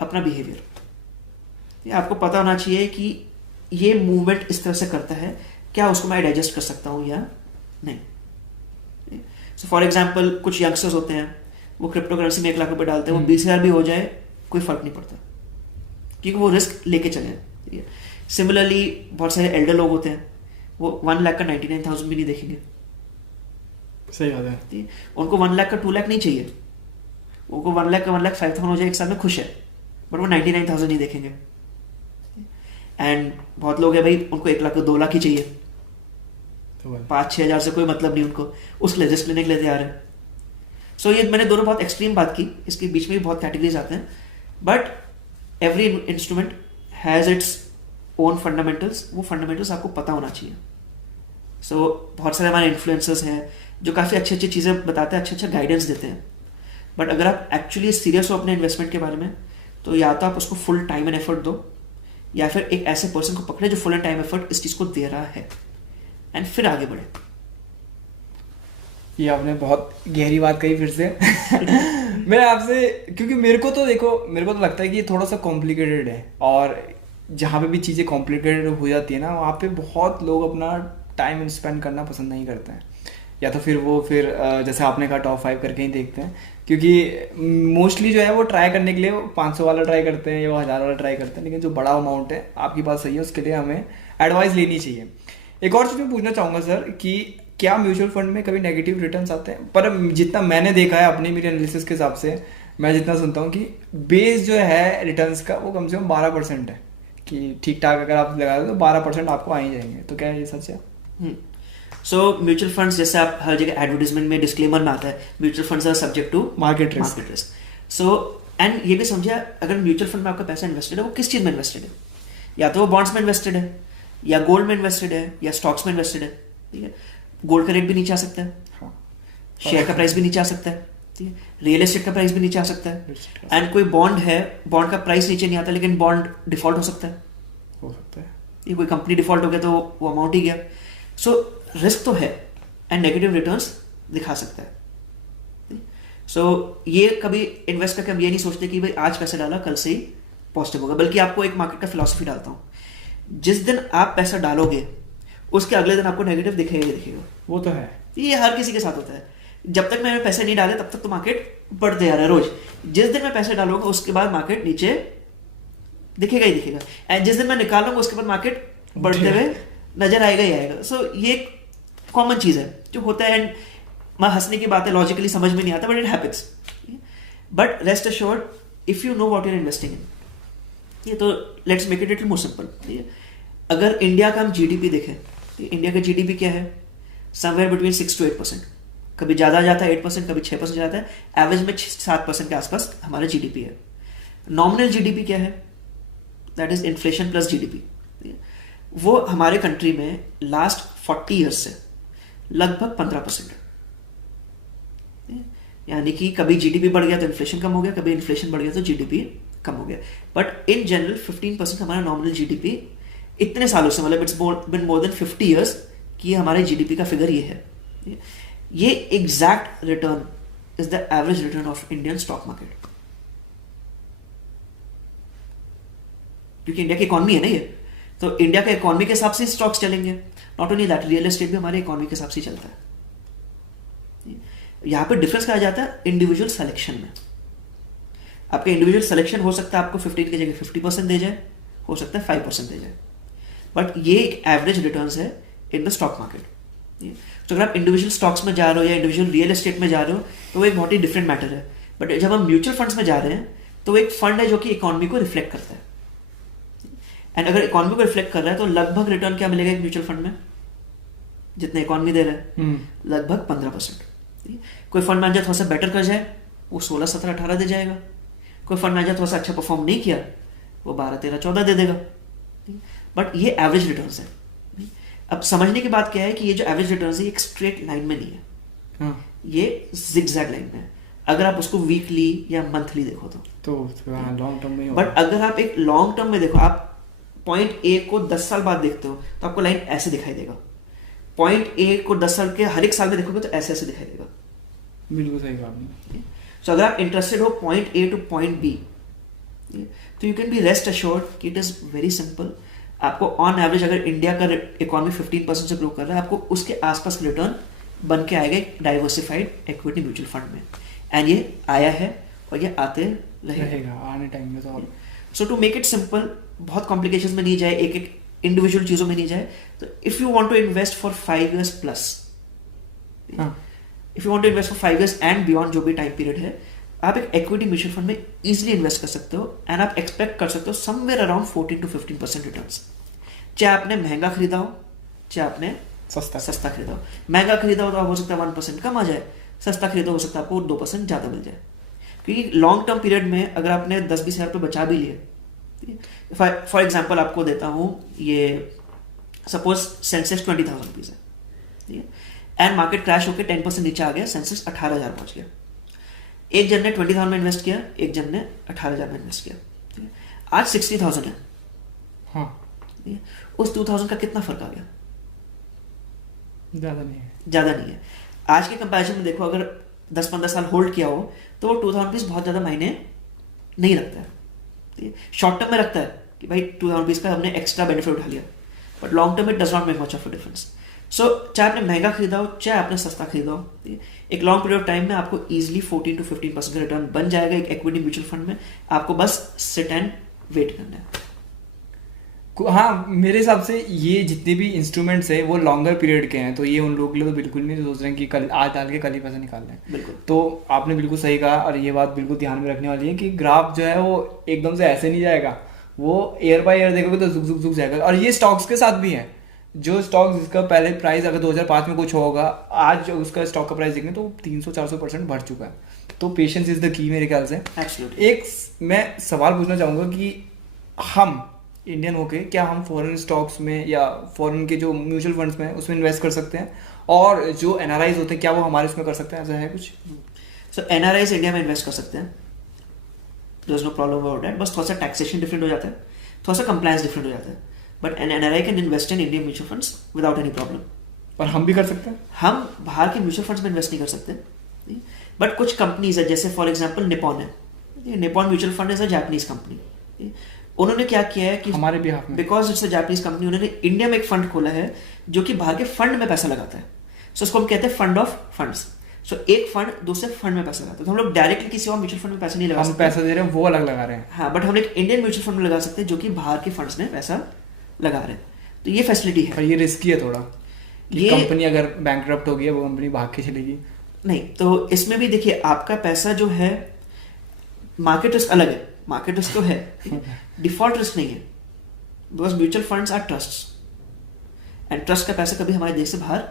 अपना बिहेवियर, आपको पता होना चाहिए कि ये मूवमेंट इस तरह से करता है, क्या उसको मैं डाइजेस्ट कर सकता हूं या नहीं। सो फॉर एग्जाम्पल कुछ यंगस्टर्स होते हैं, वो क्रिप्टो करेंसी में 1 लाख रुपए डालते हैं, वो 20,000 भी हो जाए कोई फर्क नहीं पड़ता, क्योंकि वो रिस्क लेके चले। सिमिलरली बहुत सारे एल्डर लोग होते हैं, वो 1 लाख का 99,000 भी नहीं देखेंगे। सही बात है। उनको 1 लाख का 2 लाख नहीं चाहिए, उनको 1 लाख का 1,05,000 हो जाए एक साल में, खुश है, बट वो 99,000 नहीं देखेंगे। एंड बहुत लोग हैं भाई, उनको 1 लाख का 2 लाख ही चाहिए, 5-6 हज़ार से कोई मतलब नहीं उनको, उसके लिए रिस्क लेने के लिए तैयार है। सो ये मैंने दोनों बहुत एक्सट्रीम बात की, इसके बीच में भी बहुत कैटेगरीज आते हैं, but every instrument has its own fundamentals, वो फंडामेंटल्स आपको पता होना चाहिए। सो बहुत सारे हमारे इन्फ्लुएंसर्स हैं जो काफ़ी अच्छी अच्छी चीज़ें बताते हैं, अच्छे अच्छे गाइडेंस देते हैं, बट अगर आप एक्चुअली सीरियस हो अपने इन्वेस्टमेंट के बारे में, तो या तो आप उसको फुल टाइम एंड एफर्ट दो, या फिर एक ऐसे पर्सन को पकड़े जो फुल एंड टाइम एफर्ट इस चीज़ को दे रहा है, एंड फिर आगे बढ़े। ये आपने बहुत गहरी बात कही फिर से। मैं आपसे, क्योंकि मेरे को तो लगता है कि ये थोड़ा सा कॉम्प्लिकेटेड है, और जहाँ पे भी चीज़ें कॉम्प्लिकेटेड हो जाती है ना, वहाँ पे बहुत लोग अपना टाइम स्पेंड करना पसंद नहीं करते हैं, या तो फिर जैसे आपने कहा टॉप 5 करके ही देखते हैं, क्योंकि मोस्टली जो है वो ट्राई करने के लिए 500 वाला ट्राई करते हैं या वो 1000 वाला ट्राई करते हैं, लेकिन जो बड़ा अमाउंट है, आपकी बात सही है, उसके लिए हमें एडवाइस लेनी चाहिए। एक और चीज़ मैं पूछना चाहूँगा सर कि क्या म्यूचुअल फंड में कभी नेगेटिव रिटर्न्स आते हैं? पर जितना मैंने देखा है अपने मेरे एनालिसिस के हिसाब से, मैं जितना सुनता हूँ कि बेस जो है रिटर्न्स का वो कम से कम 12% है, कि ठीक ठाक अगर आप लगा दो तो 12% आपको आ ही जाएंगे। तो क्या ये सच है? सो म्यूचुअल फंड्स, जैसे आप हर जगह एडवर्टाइजमेंट में डिस्क्लेमर में आता है, mutual funds are subject to market risk. So and ये भी समझिए, अगर म्यूचुअल फंड में आपका पैसा इन्वेस्टेड है, वो किस चीज़ में इन्वेस्टेड है, या तो वो बॉन्ड्स में इन्वेस्टेड है, या गोल्ड में इन्वेस्टेड है, या स्टॉक्स में इन्वेस्टेड है, ठीक है। गोल्ड का रेट भी नीचे आ सकता है, शेयर का प्राइस भी नीचे आ सकता है, ठीक है, रियल एस्टेट का प्राइस भी नीचे आ सकता है, एंड कोई बॉन्ड है, बॉन्ड का प्राइस नीचे नहीं आता, लेकिन बॉन्ड डिफॉल्ट हो सकता है, ये कोई कंपनी डिफॉल्ट हो गया तो वो अमाउंट ही गया। सो रिस्क तो है, एंड नेगेटिव रिटर्न्स दिखा सकता है। सो ये कभी इन्वेस्ट करके हम ये नहीं सोचते कि भाई आज पैसा डाला कल से ही पॉजिटिव होगा, बल्कि आपको एक मार्केट का फिलॉसफी डालता हूँ, जिस दिन आप पैसा डालोगे उसके अगले दिन आपको नेगेटिव दिखेगा ही दिखेगा। वो तो है, ये हर किसी के साथ होता है। जब तक मैंने पैसे नहीं डाले तब तक तो मार्केट बढ़ते जा रहा है रोज, जिस दिन मैं पैसे डालूंगा उसके बाद मार्केट नीचे दिखेगा ही दिखेगा, एंड जिस दिन मैं निकालूंगा उसके बाद मार्केट बढ़ते हुए नजर आएगा ही आएगा। सो ये कॉमन चीज है जो होता है, एंड मैं हंसने की बात है, लॉजिकली समझ में नहीं आता, but it happens. But rest assured if you know what you are investing in, ये तो let's make it little more simple. अगर इंडिया का हम जीडीपी देखें तो इंडिया का जीडीपी क्या है, समवेयर बिटवीन 6 to 8%, कभी ज़्यादा जाता है 8%, कभी 6% जाता है, एवरेज में 7% के आसपास हमारा जीडीपी है। नॉमिनल जीडीपी क्या है, that is inflation plus GDP, वो हमारे कंट्री में लास्ट 40 ईयर्स से लगभग 15% है। यानी कि कभी जीडीपी बढ़ गया तो इन्फ्लेशन कम हो गया, कभी इन्फ्लेशन बढ़ गया तो जीडीपी कम हो गया, बट इन जनरल 15% हमारा नॉमिनल जीडीपी इतने सालों से, मतलब it's been more than 50 years कि हमारे जीडीपी का फिगर ये है। ये exact return is the average return of Indian stock market, क्योंकि इंडिया की इकोनॉमी है ना ये, तो इंडिया के इकोनॉमी के हिसाब से स्टॉक्स चलेंगे। Not only that, real estate भी हमारे इकोनॉमी के हिसाब से चलता है। यहां पे डिफरेंस कहा जाता है इंडिविजुअल सिलेक्शन में। आपका इंडिविजुअल सिलेक्शन हो सकता है आपको 15 की जगह 50% दे जाए, हो सकता है 5% दे जाए, बट ये एक एवरेज रिटर्न्स है इन द स्टॉक मार्केट। तो अगर आप इंडिविजुअल स्टॉक्स में जा रहे हो या इंडिविजुअल रियल एस्टेट में जा रहे हो तो वो एक बहुत ही डिफरेंट मैटर है। बट जब हम म्यूचुअल फंड्स में जा रहे हैं तो वो एक फंड है जो कि इकोनॉमी को रिफ्लेक्ट करता है, एंड अगर इकोनॉमी को रिफ्लेक्ट कर रहा है तो लगभग रिटर्न क्या मिलेगा एक म्यूचुअल फंड में, जितना इकोनॉमी दे रहा है लगभग 15%। कोई फंड मैनेजर थोड़ा सा बेटर कर जाए वो 16, 17, 18 दे जाएगा, कोई फंड मैनेजर थोड़ा सा अच्छा परफॉर्म नहीं किया वो 12, 13, 14 दे देगा, बट ये एवरेज रिटर्न्स है। अब समझने की बात क्या है कि ये जो एवरेज रिटर्न्स है ये एक स्ट्रेट लाइन में नहीं है, ये जिगजैग लाइन में है। अगर आप उसको वीकली या मंथली देखो तो लॉन्ग टर्म में, बट अगर आप एक लॉन्ग टर्म में देखो, आप पॉइंट ए को 10 साल बाद देखते हो तो आपको लाइन ऐसे दिखाई देगा, पॉइंट ए को 10 साल के हर एक साल में देखोगे तो ऐसे ऐसे दिखाई देगा। बिल्कुल सही कहा। सो अगर आप इंटरेस्टेड हो point A to point B, तो you can be rest assured कि इट इज वेरी सिंपल। आपको ऑन एवरेज अगर इंडिया का इकोनॉमी 15% से ग्रो कर रहा है, आपको उसके आसपास रिटर्न बन के आएगा एक डाइवर्सिफाइड इक्विटी म्यूचुअल फंड में, एंड ये आया है और ये आते रहेगा आने टाइम में। तो सो टू मेक इट सिंपल, बहुत कॉम्प्लिकेशन में नहीं जाए, एक एक इंडिविजुअल चीजों में नहीं जाए, तो if you want to invest for 5 years plus, if you want to invest for 5 years and beyond जो भी टाइम पीरियड है, आप एक इक्विटी म्यूचुअल फंड में इजीली इन्वेस्ट कर सकते हो, एंड आप एक्सपेक्ट कर सकते हो समवेयर अराउंड 14 to 15% रिटर्न्स। चाहे आपने महंगा खरीदा हो, चाहे आपने सस्ता खरीदा हो। महंगा खरीदा हो तो हो सकता है 1% कम आ जाए, सस्ता खरीदा हो सकता है आपको 2% ज्यादा मिल जाए, क्योंकि लॉन्ग टर्म पीरियड में अगर आपने 10-20 हज़ार रुपये बचा भी लिए, फॉर एग्जाम्पल आपको देता हूँ, ये सपोज सेंसेक्स 20,000 रुपीज है, ठीक है, एंड मार्केट क्रैश होकर 10% नीचे आ गया, सेंसेक्स 18,000 पहुंच गया। एक जन ने 20,000 में इन्वेस्ट किया, एक जन ने 18,000 में इन्वेस्ट किया, ठीक है? आज 60,000 है, हाँ, ठीक है? उस 2,000 का कितना फर्क आ गया? ज्यादा नहीं है। आज के कंपैरिजन में देखो, अगर 10-15 साल होल्ड किया हो तो वो 2,000 रुपीज बहुत ज्यादा मायने नहीं रखता है। शॉर्ट टर्म में रखता है कि भाई 2,000 रुपीज का हमने एक्स्ट्रा बेनिफिट उठा लिया, बट लॉन्ग टर्म में does not make much of a difference. So चाहे आपने महंगा खरीदा हो, चाहे आपने सस्ता खरीदा हो, एक लॉन्ग पीरियड ऑफ टाइम में आपको इजीली 14 to 15% रिटर्न बन जाएगा एक इक्विटी म्यूचुअल फंड में। आपको बस सिट एंड वेट करना है। हाँ, मेरे हिसाब से ये जितने भी इंस्ट्रूमेंट्स है वो लॉन्गर पीरियड के हैं, तो ये उन लोगों के लिए तो बिल्कुल नहीं सोच रहे हैं कि कल आज डाल के कल ही पैसा निकाल लें। बिल्कुल, तो आपने बिल्कुल सही कहा, और ये बात बिल्कुल ध्यान में रखने वाली है कि ग्राफ जो है वो एकदम से ऐसे नहीं जाएगा, वो ईयर बाय ईयर देखोगे तो झुक जाएगा। और ये स्टॉक्स के साथ भी है, जो स्टॉक जिसका पहले प्राइस अगर 2005 में कुछ होगा, आज उसका स्टॉक का प्राइस देखें तो 300-400% बढ़ चुका है। तो पेशेंस इज द की मेरे ख्याल से। एक मैं सवाल पूछना चाहूँगा कि हम इंडियन होके क्या हम फॉरेन स्टॉक्स में या फॉरेन के जो म्यूचुअल फंड्स में उसमें इन्वेस्ट कर सकते हैं, और जो एनआरआईज होते हैं क्या वो हमारे उसमें कर सकते हैं? ऐसा है कुछ? सो एनआरआईज इंडिया में इन्वेस्ट कर सकते हैं, there is no problem about that. बस थोड़ा सा टैक्सेशन डिफरेंट हो जाता है, थोड़ा सा कंप्लायंस डिफरेंट हो जाता है, but an NRI can invest in Indian mutual funds without any problem. और हम भी कर सकते हैं? हम बाहर के म्यूचुअल फंड्स में इन्वेस्ट नहीं कर सकते, बट कुछ कंपनीज है, जैसे फॉर एग्जांपल निपॉन है, Nippon mutual fund is a Japanese company. उन्होंने क्या किया है कि हमारे बिहाफ में, because it's a Japanese company, उन्होंने इंडिया में एक फंड खोला है जो कि बाहर के फंड में पैसा लगाता है। सो उसको हम कहते हैं फंड ऑफ फंड्स। सो एक फंड दूसरे फंड में पैसा लगाता है, तो हम लोग डायरेक्टली किसी और म्यूचुअल फंड में पैसा नहीं लगा सकते। हम पैसा दे रहे हैं, वो अलग लगा रहे हैं। हाँ, बट हम एक इंडियन म्यूचुअल फंड में लगा सकते हैं जो कि बाहर के फंड्स में पैसा लगा रहे हैं। तो ये फैसिलिटी है। और ये रिस्की है थोड़ा, ये कंपनी अगर बैंकरप्ट हो गई है वो कंपनी भाग के चलेगी। नहीं, तो इसमें भी देखिए आपका पैसा जो है, मार्केट रिस्क अलग है, मार्केट रिस्क तो है, डिफॉल्ट रिस्क नहीं है, because mutual funds are trust and trust का पैसा कभी हमारे देश से बाहर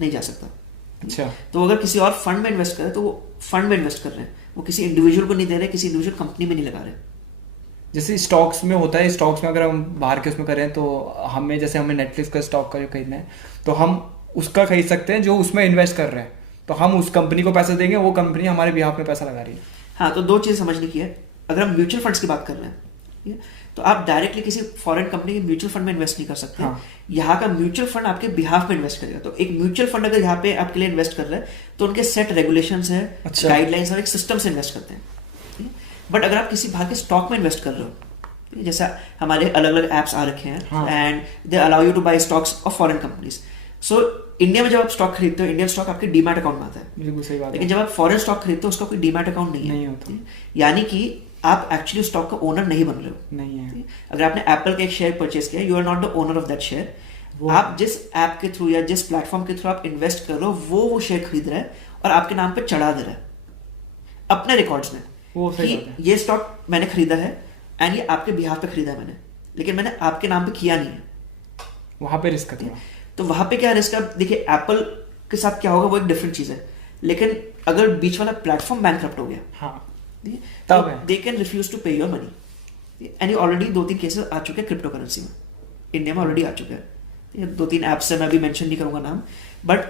नहीं जा सकता। अच्छा, तो अगर किसी और फंड में इन्वेस्ट करें तो वो फंड में इन्वेस्ट कर रहे हैं, वो किसी इंडिविजुअल को नहीं दे रहे, किसी इंडिविजुअल कंपनी में नहीं लगा रहे। जैसे स्टॉक्स में होता है, स्टॉक्स में अगर हम बाहर के उसमें करें तो हमें, जैसे हमें नेटफ्लिक्स का स्टॉक का जो खरीदना है तो हम उसका खरीद सकते हैं जो उसमें इन्वेस्ट कर रहे हैं, तो हम उस कंपनी को पैसा देंगे, वो कंपनी हमारे बिहाफ में पैसा लगा रही है। हाँ, तो दो चीज़ समझने की है। अगर हम म्यूचुअल फंड्स की बात कर रहे हैं, ठीक है, तो आप डायरेक्टली किसी फॉरेन कंपनी के म्यूचुअल फंड में इन्वेस्ट नहीं कर सकते। हाँ। यहाँ का म्यूचुअल फंड आपके बिहाफ में इन्वेस्ट करेगा। तो एक म्यूचुअल फंड अगर यहाँ पे आपके लिए इन्वेस्ट कर रहा है तो उनके सेट रेगुलेशंस है, अच्छा। गाइडलाइंस और एक सिस्टम से इन्वेस्ट करते हैं। बट अगर आप किसी बाहर के स्टॉक में इन्वेस्ट कर रहे हो, जैसा हमारे अलग अलग एप्स आ रखे हैं and they allow you to buy stocks of foreign companies. So India में जब आप स्टॉक खरीदते हो, इंडियन स्टॉक आपके डीमैट अकाउंट में आता है, बिल्कुल सही बात है। लेकिन जब आप फॉरेन स्टॉक खरीदते हो उसका कोई डीमैट अकाउंट नहीं होता, यानी कि आप एक्चुअली स्टॉक का ओनर नहीं बन रहे हो। नहीं है। अगर आपने एप्पल का एक शेयर परचेज किया, you are not the owner of that share. आप जिस ऐप के थ्रू या जिस प्लेटफॉर्म के थ्रू आप इन्वेस्ट कर रहे हो वो शेयर खरीद रहा है और आपके नाम पे चढ़ा दे रहा है अपने रिकॉर्ड्स में, वो सही कि ये स्टॉक मैंने खरीदा है एंड ये आपके बिहाफ पे खरीदा है मैंने, लेकिन मैंने आपके नाम पे किया नहीं है। वहां पे रिस्क है। तो वहां पे क्या रिस्क है? देखिए एप्पल के साथ क्या होगा वो एक डिफरेंट चीज है, लेकिन अगर बीच वाला प्लेटफॉर्म बैंकक्रप्ट हो गया, हाँ, तब दे कैन रिफ्यूज टू पे योर मनी। एंड ये ऑलरेडी 2-3 केसेस आ चुके हैं क्रिप्टो करेंसी में, इंडिया में ऑलरेडी आ चुके हैं। 2-3 ऐप्स से मैं अभी मेंशन नहीं करूंगा नाम, बट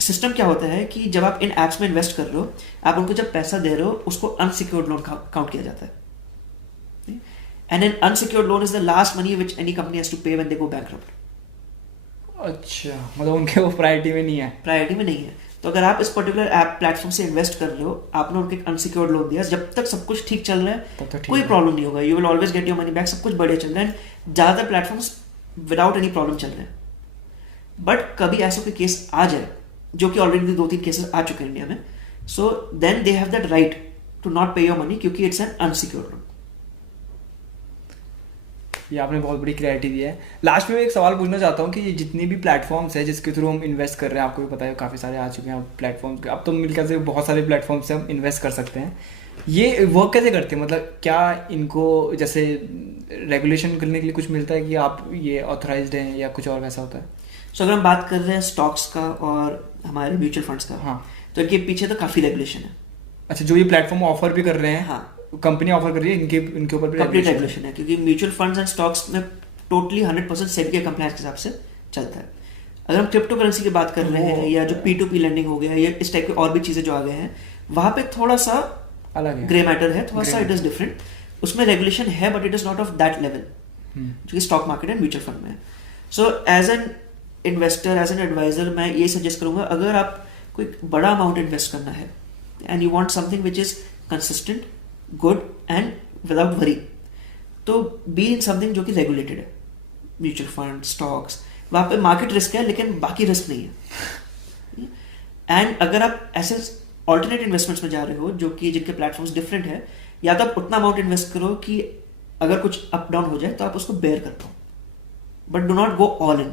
सिस्टम क्या होता है कि जब आप इन ऐप्स में इन्वेस्ट कर रहे हो, आप उनको जब पैसा दे रहे हो उसको अनसिक्योर्ड लोन काउंट किया जाता है। And an unsecured loan is the last money which any company has to pay when they go bankrupt. अच्छा, मतलब उनके वो प्रायोरिटी में नहीं है। प्रायोरिटी में नहीं है। तो अगर आप इस पर्टिकुलर ऐप प्लेटफॉर्म से इन्वेस्ट कर रहे हो, आपने उनके अनसिक्योर्ड लोन दिया, जब तक सब कुछ ठीक चल रहा है कोई प्रॉब्लम नहीं होगा, you will always get your money back, सब कुछ बढ़िया चल रहा है, ज्यादातर प्लेटफॉर्म्स विदाउट एनी प्रॉब्लम चल रहे हैं। बट कभी ऐसा कोई केस आ जाए, जो कि ऑलरेडी 2-3 केसेस आ चुके हैं इंडिया में, so then they have that right to not pay your money, क्योंकि इट्स एन अनसिक्योर्ड लोन। ये आपने बहुत बड़ी क्लैरिटी दी है। लास्ट में मैं एक सवाल पूछना चाहता हूँ कि ये जितनी भी प्लेटफॉर्म्स है जिसके थ्रू हम इन्वेस्ट कर रहे हैं, आपको भी पता है काफ़ी सारे आ चुके हैं प्लेटफॉर्म्स, अब तो मिलकर से बहुत सारे प्लेटफॉर्म से हम इन्वेस्ट कर सकते हैं। ये वर्क कैसे करते हैं? मतलब क्या इनको जैसे रेगुलेशन करने के लिए कुछ मिलता है कि आप ये ऑथराइज्ड हैं या कुछ और वैसा होता है? सो अगर हम बात कर रहे हैं स्टॉक्स का और हमारे म्यूचुअल फंड्स का, हाँ, तो इनके पीछे तो काफ़ी रेगुलेशन है। अच्छा, जो ये प्लेटफॉर्म ऑफर भी कर रहे हैं, हाँ, कंपनी ऑफर कर रही है, इनके ऊपर भी कंप्लीट रेगुलेशन है, क्योंकि म्यूचुअल फंड्स एंड स्टॉक्स में टोटली 100% सेबी के कंप्लायंस के हिसाब से चलता है। अगर हम क्रिप्टो करेंसी की बात कर रहे हैं या जो P2P लेंडिंग हो गया या इस टाइप की और भी चीजें जो आ गए हैं, वहां पे थोड़ा सा अलग है, ग्रे मैटर है, थोड़ा सा इट इज डिफरेंट। उसमें रेगुलेशन है but it is not of that level जो कि stock market and mutual fund में है। So as an investor, as an adviser, मैं ये सजेस्ट करूंगा, अगर आप कोई बड़ा अमाउंट इन्वेस्ट करना है and you want something which is consistent, good and without worry, तो बी इन समथिंग जो कि रेगुलेटेड है। म्यूचुअल फंड, स्टॉक्स, वहां पे मार्केट रिस्क है लेकिन बाकी रिस्क नहीं है। एंड अगर आप ऐसे ऑल्टरनेट इन्वेस्टमेंट्स में जा रहे हो जो कि जिनके प्लेटफॉर्म्स डिफरेंट है, या तो आप उतना अमाउंट इन्वेस्ट करो कि अगर कुछ अप डाउन हो जाए तो आप उसको बेयर कर पाओ, but do not go all in.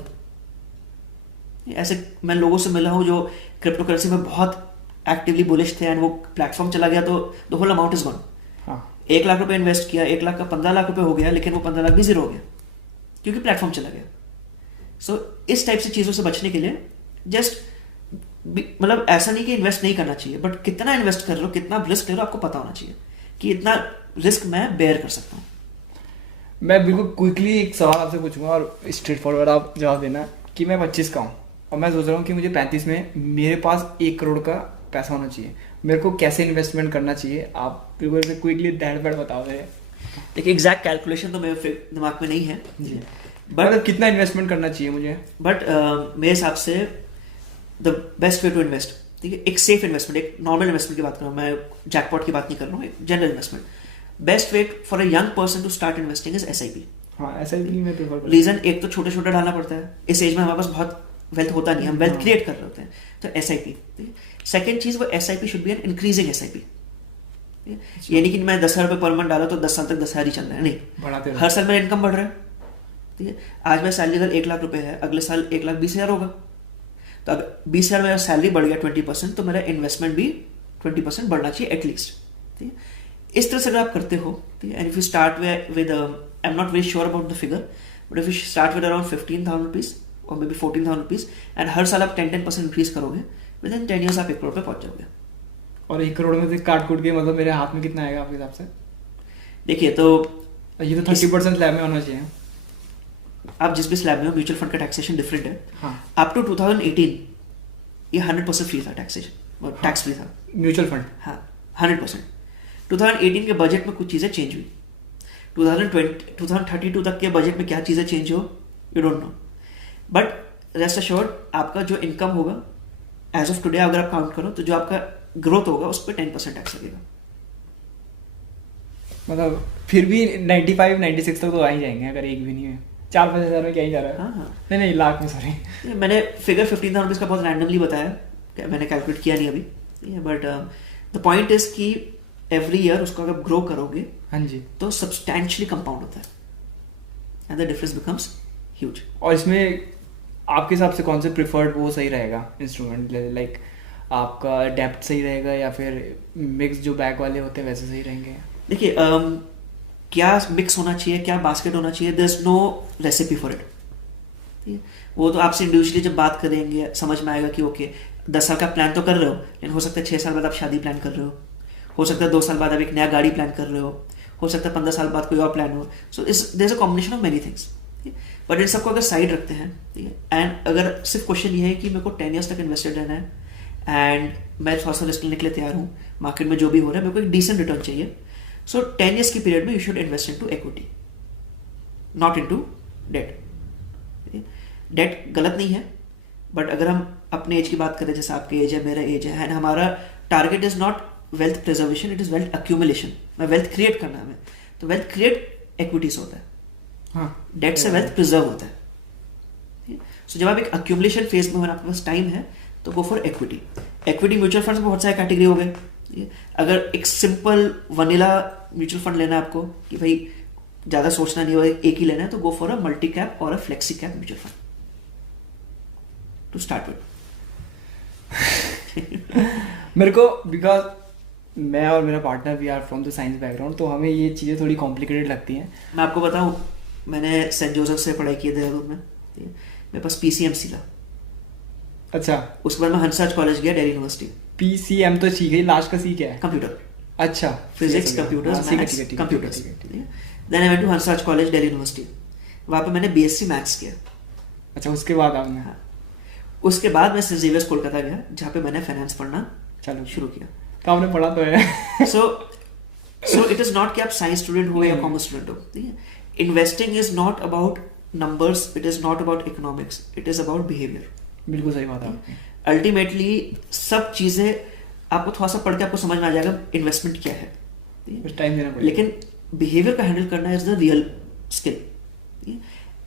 ऐसे मैं लोगों से मिला हूं जो क्रिप्टो करेंसी में बहुत एक्टिवली बुलिश थे एंड वो प्लेटफॉर्म चला गया तो the whole amount is gone. 1 lakh रुपए इन्वेस्ट किया, 1 लाख का 15 लाख रुपए हो गया, लेकिन वो 15 लाख भी जीरो हो गया क्योंकि प्लेटफॉर्म चला गया। सो इस टाइप से चीजों से बचने के लिए जस्ट मतलब ऐसा नहीं कि इन्वेस्ट नहीं करना चाहिए, बट कितना इन्वेस्ट कर रहे हो, कितना रिस्क ले रहे हो, आपको पता होना चाहिए कि इतना रिस्क मैं बेयर कर सकता हूँ। मैं बिल्कुल क्विकली एक सवाल आपसे पूछूंगा और स्ट्रेट फॉरवर्ड आप जवाब देना कि मैं 25 का हूँ और मैं सोच रहा हूँ कि मुझे 35 में मेरे पास 1 करोड़ का पैसा होना चाहिए, मेरे को कैसे इन्वेस्टमेंट करना चाहिए? आप बिल्कुल से क्विकली दैट पैड बताओ। देखिए एग्जैक्ट कैलकुलेशन तो मेरे दिमाग में नहीं है, बट मतलब कितना इन्वेस्टमेंट करना चाहिए मुझे? बट मेरे हिसाब से the best way to invest, ठीक है, एक सेफ इन्वेस्टमेंट, एक नॉर्मल इन्वेस्टमेंट की बात कर रहा हूँ मैं, जैकपॉट की बात नहीं कर रहा हूँ, एक general investment. Best way for a young person to start investing is SIP। हाँ, SIP में प्रेफर करता हूं। रीजन एक तो छोटे छोटे डालना पड़ता है, इस एज में हमारे पास बहुत वेल्थ होता नहीं, हम वेल्थ क्रिएट कर रहे होते हैं, तो SIP। सेकेंड चीज, वो SIP should be an increasing SIP। ये नहीं कि मैं 10,000 रुपये पर मंथ डाला तो 10 साल तक 10,000 ही चल रहा है, नहीं, हर साल मेरा इनकम बढ़ रहा है, ठीक है। आज मेरा सैलरी अगर 1 लाख रुपए है, अगले साल 1,20,000 होगा, तो अगर 20,000 मेरा सैलरी बढ़ गया 20%, तो मेरा इन्वेस्टमेंट भी 20% बढ़ना चाहिए एटलीस्ट, ठीक है। इस तरह से अगर आप करते हो, and if you start with I am not very sure about the figure, but if you start with around 15,000 rupees और मे बी 14,000 रुपीज, एंड हर साल आप 10% इंक्रीज करोगे, विद इन 10 years आप 1 करोड़ पे पहुंच जाओगे। और 1 करोड़ में से काट कूट के मतलब मेरे हाथ में कितना आएगा आपके हिसाब से? देखिए, तो ये तो 30% स्लैब में होना चाहिए। आप जिस भी स्लैब में हो, म्यूचुअल फंड का टैक्सेशन डिफरेंट है। अप टू 2018 ये 100% फ्री था, टैक्सेशन टैक्स फ्री था म्यूचुअल फंड। हाँ, 100%। 2018 के बजट में कुछ चीज़ें चेंज हुई, 2032 तक के बजट में क्या चीज़ें चेंज हो you don't know, but rest assured आपका जो इनकम होगा एज ऑफ टुडे अगर आप काउंट करो तो जो आपका ग्रोथ होगा उस पर 10% टैक्स लगेगा। मतलब फिर भी 95-96 तक तो आ ही जाएंगे अगर एक भी नहीं है। 4-5 हज़ार में क्या ही जा रहा है। हाँ, नहीं लाख में, सॉरी। मैंने फिगर 15,000 रुपीज़ का बहुत रैंडमली बताया, मैंने कैलकुलेट किया नहीं अभी, बट द पॉइंट इज कि एवरी ईयर उसको अगर ग्रो करोगे, हाँ जी, तो सब्सटैंशियली कंपाउंड होता है and the difference becomes huge. और इसमें आपके हिसाब से कौन से प्रिफर्ड वो सही रहेगा इंस्ट्रूमेंट? लाइक आपका डेप्थ सही रहेगा या फिर मिक्स जो बैक वाले होते हैं वैसे सही रहेंगे? देखिए, क्या मिक्स होना चाहिए, क्या बास्केट होना चाहिए, there is no recipe for it. ठीक है, वो तो आपसे इंडिविजुअली जब बात करेंगे समझ में आएगा कि ओके 10 साल का प्लान तो कर रहे हो, लेकिन हो सकता है 6 साल बाद आप शादी प्लान कर रहे हो सकता है 2 साल बाद आप एक नया गाड़ी प्लान कर रहे हो सकता है 15 साल बाद कोई और प्लान हो। So there is a combination of many things. But इन सबको अगर साइड रखते हैं, ठीक है, एंड अगर सिर्फ क्वेश्चन ये है कि मेरे को 10 years तक इन्वेस्टेड रहना है एंड मैं थोड़ा सा रिस्क लेने के लिए तैयार हूँ, मार्केट में जो भी हो रहा है मेरे को एक डिसेंट रिटर्न चाहिए, सो 10 years की पीरियड में you should invest into equity, not into debt. Debt गलत नहीं है, बट अगर हम अपने एज की बात करें, जैसे आपकी एज है, मेरा एज है, एंड हमारा target is not wealth preservation, it is wealth accumulation, मैं वेल्थ क्रिएट करना है, तो वेल्थ क्रिएट एक्विटीज होता है, डेट से वेल्थ प्रिजर्व होता है। सो जब आप एक अक्यूमुलेशन फेज में हो, आपके पास टाइम है, तो go for equity. Equity mutual funds में बहुत सारे कैटेगरी हो गए। अगर एक सिंपल वनीला म्यूचुअल फंड लेना है आपको कि भाई ज्यादा सोचना नहीं हो, एक ही लेना है, तो go for a multi cap और a flexi cap mutual fund to start with. मेरे को बिकॉज मैं और मेरा partner we are from the science background, तो हमें ये चीज़ें थोड़ी कॉम्प्लिकेटेड लगती हैं। मैं आपको बताऊं, मैंने सेंट जोसेफ से पढ़ाई की है देहरादून में, मेरे पास PCMC था। अच्छा, उसके बाद मैं हंसराज कॉलेज गया, दिल्ली यूनिवर्सिटी। PCM तो ठीक है, लास्ट का सी क्या है? कंप्यूटर। अच्छा, physics, computers, maths, computers. Then I went to Hansraj college, Delhi university. वहाँ पे मैंने BSc मैथ्स किया। अच्छा, उसके बाद आपने? हाँ, उसके बाद मैं सेंट जेवियर्स कोलकाता गया, जहाँ पे मैंने फाइनेंस पढ़ना शुरू किया। तो आपने पढ़ा तो है। सो इट इज नॉट कि आप साइंस स्टूडेंट हो या कॉमर्स स्टूडेंट हो, ठीक है। Investing is not about numbers, it is not about economics, it is about behaviour. बिल्कुल सही बात है आपकी। अल्टीमेटली सब चीजें आपको थोड़ा सा पढ़ के आपको समझ में आ जाएगा इन्वेस्टमेंट क्या है, टाइम देना पड़ेगा। लेकिन बिहेवियर का हैंडल करना is the real skill,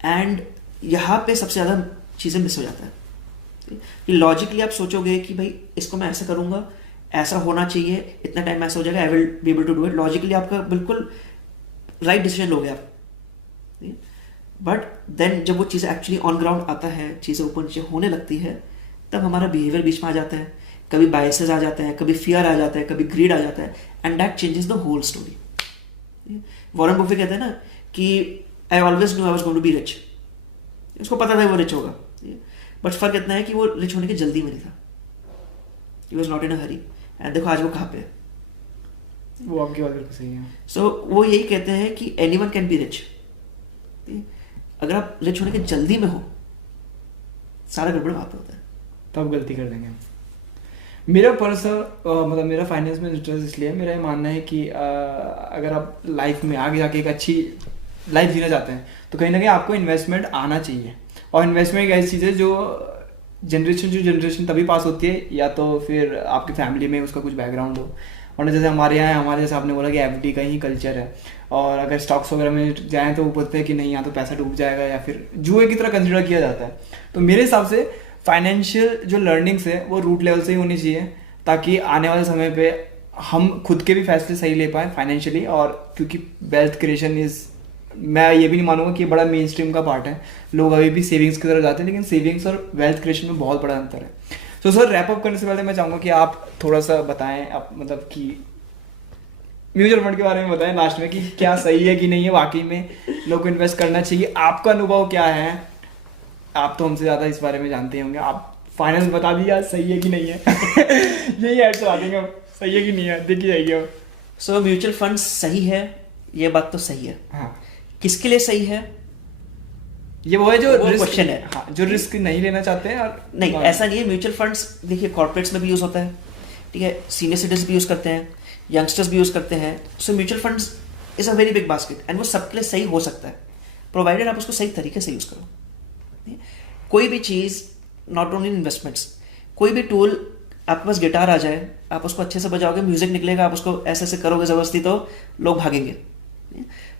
and यहाँ पे सबसे ज्यादा चीजें मिस हो जाता है। कि लॉजिकली आप सोचोगे कि भाई इसको मैं ऐसा करूंगा, ऐसा होना चाहिए, इतना टाइम ऐसा हो जाएगा, I will be able to do it, logically आपका बिल्कुल राइट डिसीजन लोगे आप, बट देन जब वो चीज़ें एक्चुअली ऑन ग्राउंड आता है, चीज़ें ऊपर नीचे होने लगती है, तब हमारा बिहेवियर बीच में आ जाता है, कभी बायसेस आ जाते हैं, कभी फियर आ जाता है, कभी ग्रीड आ जाता है, and that changes the whole story. Warren Buffett कहते हैं ना कि I always knew I was going to be rich, उसको पता था वो रिच होगा, बट फर्क इतना है कि वो रिच होने की जल्दी में नहीं था, he was not in a Hari, and देखो आज वो कहाँ पे है। वो आपकी बात बिल्कुल सही है। सो वो यही कहते हैं कि एनीवन कैन बी रिच, अगर आप रिच होने के जल्दी में हो, सारा गड़बड़ वहां पे होता है, तब गलती कर देंगे। मेरा पर्सनल मतलब मेरा फाइनेंस में इंटरेस्ट इसलिए, मेरा ये मानना है कि अगर आप लाइफ में आगे जाके एक अच्छी लाइफ जीना चाहते हैं, तो कहीं ना कहीं आपको इन्वेस्टमेंट आना चाहिए। और इन्वेस्टमेंट एक ऐसी चीज़ है जो जनरेशन तभी पास होती है, या तो फिर आपकी फैमिली में उसका कुछ बैकग्राउंड हो, और जैसे हमारे यहाँ हमारे जैसे आपने बोला कि FD का ही कल्चर है, और अगर स्टॉक्स वगैरह में जाएँ तो वो बोलते हैं कि नहीं यहाँ तो पैसा डूब जाएगा, या फिर जुए की तरह कंसिडर किया जाता है। तो मेरे हिसाब से फाइनेंशियल जो लर्निंग्स है वो रूट लेवल से ही होनी चाहिए, ताकि आने वाले समय पे हम खुद के भी फैसले सही ले पाएँ फाइनेंशियली। और क्योंकि वेल्थ क्रिएशन इज़, मैं ये भी नहीं मानूंगा कि ये बड़ा मेन स्ट्रीम का पार्ट है, लोग अभी भी सेविंग्स की तरफ जाते हैं, लेकिन सेविंग्स और वेल्थ क्रिएशन में बहुत बड़ा अंतर है। तो सर, रैप अप करने से पहले मैं चाहूँगा कि आप थोड़ा सा बताएं, आप मतलब कि म्यूचुअल फंड के बारे में बताएं लास्ट में कि क्या सही है कि नहीं है, वाकई में लोग को इन्वेस्ट करना चाहिए, आपका अनुभव क्या है? आप तो हमसे ज़्यादा इस बारे में जानते होंगे, आप फाइनेंस बता दिया सही है कि नहीं है यही ऐड चला देंगे, सही है कि नहीं है देखी जाएगी अब। सो म्यूचुअल फंड सही है, ये बात तो सही है। हाँ, किसके लिए सही है ये वो है जो क्वेश्चन है। हाँ, जो रिस्क नहीं लेना चाहते हैं। और नहीं, ऐसा नहीं है। म्यूचुअल फंड्स देखिए कॉर्पोरेट्स में भी यूज होता है, ठीक है, सीनियर सिटीजन भी यूज करते हैं, यंगस्टर्स भी यूज करते हैं। सो mutual funds is a very big basket and वो सबके लिए सही हो सकता है, प्रोवाइडेड आप उसको सही तरीके से यूज करो। कोई भी चीज, नॉट ओनली इन्वेस्टमेंट्स, कोई भी टूल, आपके पास गिटार आ जाए, आप उसको अच्छे से बजाओगे, म्यूजिक निकलेगा, आप उसको ऐसे ऐसे करोगे जबरदस्ती तो लोग भागेंगे।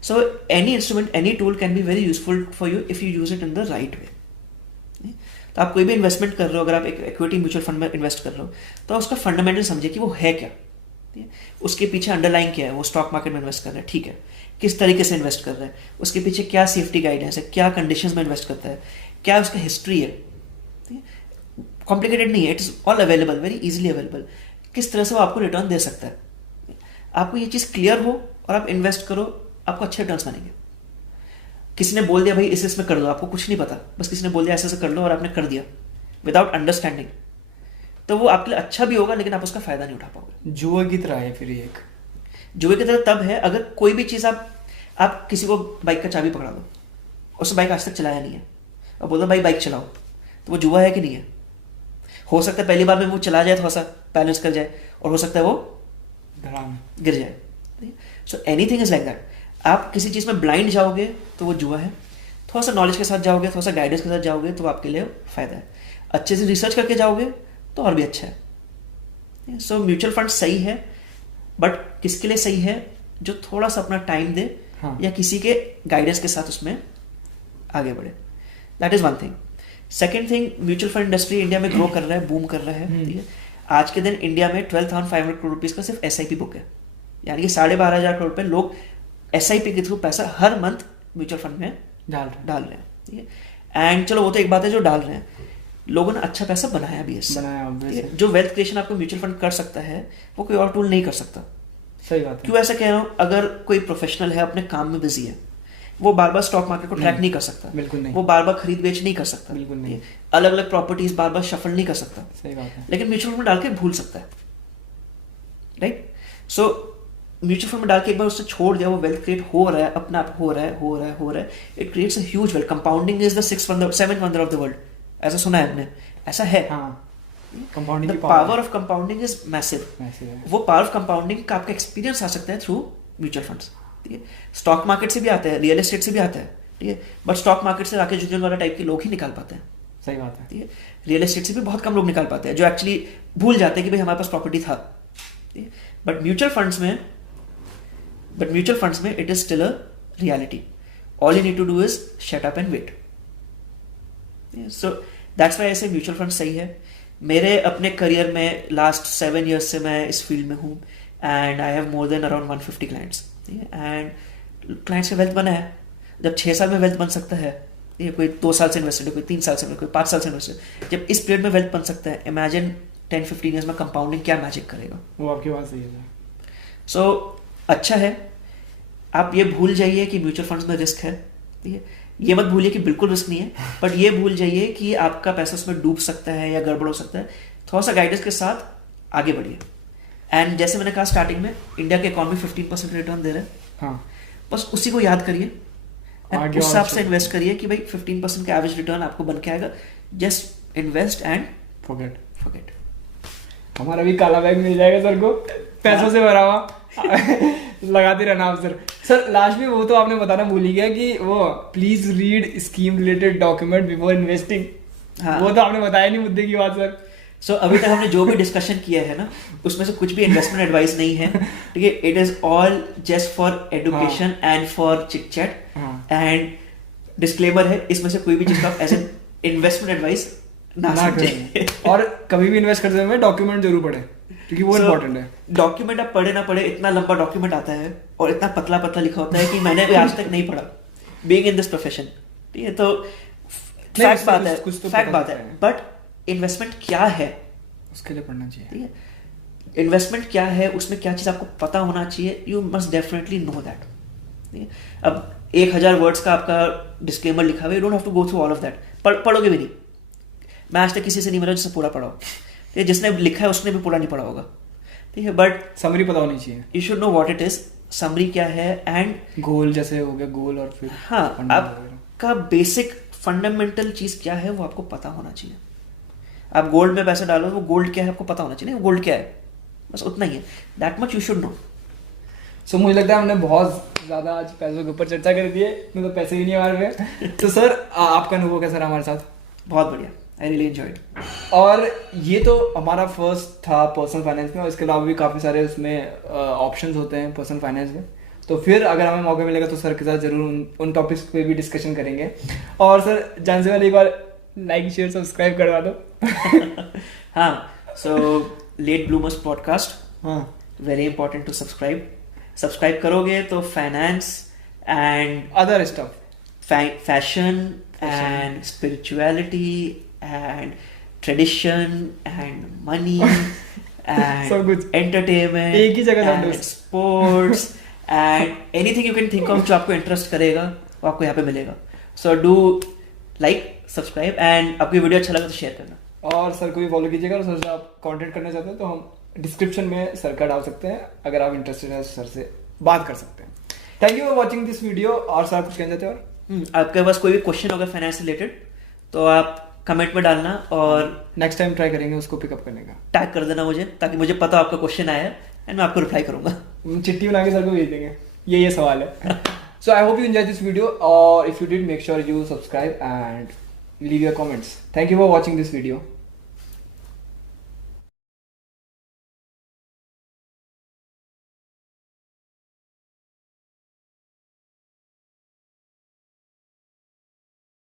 So any instrument, any tool can be very useful for you if you use it in the right way. तो आप कोई भी इन्वेस्टमेंट कर रहे हो, अगर आप एक इक्विटी म्यूचुअल फंड में इन्वेस्ट कर रहे हो तो उसका फंडामेंटल समझिए कि वो है क्या, उसके पीछे अंडरलाइन क्या है। वो स्टॉक मार्केट में इन्वेस्ट कर रहा है, ठीक है, किस तरीके से इन्वेस्ट कर रहा है, उसके पीछे क्या सेफ्टी गाइडेंस है, क्या कंडीशंस में इन्वेस्ट करता है, क्या उसका हिस्ट्री है। कॉम्प्लिकेटेड नहीं है, it is all available, very easily available. किस तरह से वो आपको रिटर्न दे सकता है, आपको ये चीज़ क्लियर हो और आप इन्वेस्ट करो, आपको अच्छे रिटर्न्स बनेंगे। किसी ने बोल दिया भाई इस इसमें कर दो, आपको कुछ नहीं पता, बस किसी ने बोल दिया ऐसे ऐसे कर लो और आपने कर दिया विदाउट अंडरस्टैंडिंग, तो वो आपके लिए अच्छा भी होगा लेकिन आप उसका फायदा नहीं उठा पाओगे। जुए की तरह है फिर, एक जुए की तरह तब है अगर कोई भी चीज़ आप किसी को बाइक का चाबी पकड़ा दो, उसने बाइक आज तक चलाया नहीं है, और बोल दो भाई बाइक चलाओ, तो वो जुआ है कि नहीं है? हो सकता है पहली बार में वो चला जाए, थोड़ा सा बैलेंस कर जाए, और हो सकता है वो गिर जाए। So anything is like that. आप किसी चीज़ में ब्लाइंड जाओगे तो वो जुआ है, थोड़ा सा नॉलेज के साथ जाओगे, थोड़ा सा गाइडेंस के साथ जाओगे तो आपके लिए फ़ायदा है, अच्छे से रिसर्च करके जाओगे तो और भी अच्छा है। सो म्यूचुअल फंड सही है, बट किसके लिए सही है? जो थोड़ा सा अपना टाइम दे, हाँ, या किसी के गाइडेंस के साथ उसमें आगे बढ़े। That is one thing. Second thing, mutual fund industry India में ग्रो कर रहा है, बूम कर रहा है, ठीक है। आज के दिन इंडिया में 12,500 करोड़ रुपीज़ का सिर्फ SIP बुक है, यानी कि 12,500 करोड़ रुपये लोग SIP के थ्रू पैसा हर मंथ म्यूचुअल फंड में डाल रहे हैं, ठीक है। एंड चलो वो तो एक बात है जो डाल रहे हैं, लोगों ने अच्छा पैसा बनाया भी है। जो वेल्थ क्रिएशन आपको म्यूचुअल फंड कर सकता है वो कोई और टूल नहीं कर सकता। सही बात है। क्यों ऐसा कह रहा हूँ? अगर कोई प्रोफेशनल है, अपने काम में बिजी है, वो बार बार स्टॉक मार्केट को ट्रैक नहीं कर सकता, बिल्कुल नहीं। वो बार बार खरीद बेच नहीं कर सकता, बिल्कुल नहीं। अलग अलग प्रॉपर्टीज बार बार शफल नहीं कर सकता। सही बात है। लेकिन म्यूचुअल फंड डाल के भूल सकता है, राइट। सो म्यूचुअल फंड में डाल के एक बार उससे छोड़ दिया, वो वेल्थ क्रिएट हो रहा है, अपना आप हो रहा है। It creates a huge wealth. Compounding is the seventh wonder of the world, ऐसा सुना है आपने? ऐसा है। Compounding, the power of compounding is massive. वो पावर ऑफ कंपाउंडिंग का आपका एक्सपीरियंस आ सकता है थ्रू म्यूचुअल फंड्स, ठीक है। स्टॉक मार्केट से भी आता है, रियल एस्टेट से भी आता है, ठीक है, बट स्टॉक मार्केट से राकेश झुंझुनवाला टाइप के लोग ही निकाल पाते हैं। सही बात है, ठीक है। रियल एस्टेट से भी बहुत कम लोग निकाल पाते हैं, जो एक्चुअली भूल जाते हैं कि भाई हमारे पास प्रॉपर्टी था, ठीक है। बट म्यूचुअल फंड्स में it is still a reality. All you need to do is shut up and wait. So that's why ऐसे म्यूचुअल फंड सही है। मेरे अपने करियर में लास्ट 7 years से मैं इस फील्ड में हूँ, and I have more than around 150 clients, and clients का वेल्थ बना है। जब 6 साल में वेल्थ बन सकता है, ये कोई 2 साल से इन्वेस्टेड है, कोई 3 साल से, कोई 5 साल से इन्वेस्टेड, जब इस पीरियड में वेल्थ बन सकता है, इमेजिन 10-15 years में कंपाउंडिंग क्या मैजिक करेगा। वो आपकी बात सही है। सो अच्छा है, आप ये भूल जाइए कि म्यूचुअल फंड्स में रिस्क है, ठीक है। ये मत भूलिए कि बिल्कुल रिस्क नहीं है, बट ये भूल जाइए कि आपका पैसा उसमें डूब सकता है या गड़बड़ हो सकता है। थोड़ा सा गाइडेंस के साथ आगे बढ़िए। एंड जैसे मैंने कहा स्टार्टिंग में, इंडिया के इकोनॉमी 15% रिटर्न दे रहा है, हाँ, बस उसी को याद करिए, उस हिसाब से इन्वेस्ट करिए कि भाई 15% का एवरेज रिटर्न आपको बन के आएगा। Just invest and forget. हमारा भी काला बैग मिल जाएगा सर को, पैसों से भरा हुआ लगाते रहना आप सर। लास्ट में वो तो आपने बताना भूल ही गया कि वो please read scheme related document before investing. हाँ, वो तो आपने बताया नहीं मुद्दे की बात सर। सो अभी तक हमने जो भी डिस्कशन किया है ना, उसमें से कुछ भी इन्वेस्टमेंट एडवाइस नहीं है, ठीक है। It is all just for education and for chit chat, and disclaimer है, इसमें से कोई भी चीज का एज एन इन्वेस्टमेंट एडवाइस ना समझे। और कभी भी इन्वेस्ट करते हुए डॉक्यूमेंट जरूर पढ़े, क्योंकि वो इम्पोर्टेंट है। डॉक्यूमेंट आप पढ़े ना पढ़े, इतना लंबा डॉक्यूमेंट आता है और इतना पतला पतला लिखा होता है कि मैंने भी आज तक नहीं पढ़ा, बीइंग इन दिस प्रोफेशन, ठीक है। तो फैक्ट बात है, बट इन्वेस्टमेंट क्या है उसके लिए पढ़ना चाहिए, ठीक है। इन्वेस्टमेंट क्या है, उसमें क्या चीज़ आपको पता होना चाहिए, you must definitely know that. ठीक है, अब 1000 वर्ड्स का आपका डिस्क्लेमर लिखा हुआ है, you don't have to go through all of that, पढ़ोगे भी नहीं। मैं आज तक किसी से नहीं मिला जिससे पूरा पढ़ा हो, ठीक है, जिसने लिखा है उसने भी पूरा नहीं पढ़ा होगा, ठीक है, बट समरी पता होनी चाहिए, you should know what it is, summary क्या है, एंड गोल जैसे हो गया गोल, और फिर हाँ आपका बेसिक फंडामेंटल चीज़ क्या है वो आपको पता होना चाहिए। आप गोल्ड में पैसा डालो, वो गोल्ड क्या है आपको पता होना चाहिए, वो गोल्ड क्या है, बस उतना ही है, that much you should know. So मुझे लगता है हमने बहुत ज़्यादा आज पैसों के ऊपर चर्चा कर दी है, तो पैसे ही नहीं आ रहे हैं। तो सर आपका अनुभव कैसा रहा हमारे साथ? बहुत बढ़िया, आई रियली एंजॉयड। और ये तो हमारा फर्स्ट था पर्सनल फाइनेंस में, और इसके अलावा भी काफ़ी सारे उसमें ऑप्शंस होते हैं पर्सनल फाइनेंस में। तो फिर अगर हमें मौका मिलेगा तो सर के साथ जरूर उन टॉपिक्स पे भी डिस्कशन करेंगे। और सर जान से पहले एक बार लाइक शेयर सब्सक्राइब करवा दो। हाँ, सो लेट ब्लूमर्स पॉडकास्ट, हाँ, वेरी इंपॉर्टेंट टू सब्सक्राइब करोगे तो finance and other stuff, fashion and spirituality and tradition and money सब कुछ, एंड एंटरटेनमेंट, एक ही जगह and sports and anything you can think of जो आपको इंटरेस्ट करेगा वो आपको यहाँ पे मिलेगा। So do like, subscribe, and आपकी वीडियो अच्छा लगा तो शेयर करना। और सर को भी फॉलो कीजिएगा, और सर से आप कांटेक्ट करना चाहते हैं तो हम डिस्क्रिप्शन में सर का डाल सकते हैं, अगर आप इंटरेस्टेड हैं सर से बात कर सकते हैं। Thank you for watching this video. और सर कुछ कहना चाहते हैं? और आपके पास कोई भी क्वेश्चन होगा फाइनेंस से रिलेटेड तो आप कमेंट में डालना, और नेक्स्ट टाइम ट्राई करेंगे उसको पिकअप करने का। टैग कर देना मुझे, ताकि मुझे पता हो आपका क्वेश्चन आया है एंड मैं आपको रिप्लाई करूंगा। चिट्ठी बना के सर को भेज देंगे, ये सवाल है। So I hope you enjoy this video, और if you did make sure you subscribe and leave your comments. Thank you for watching this video.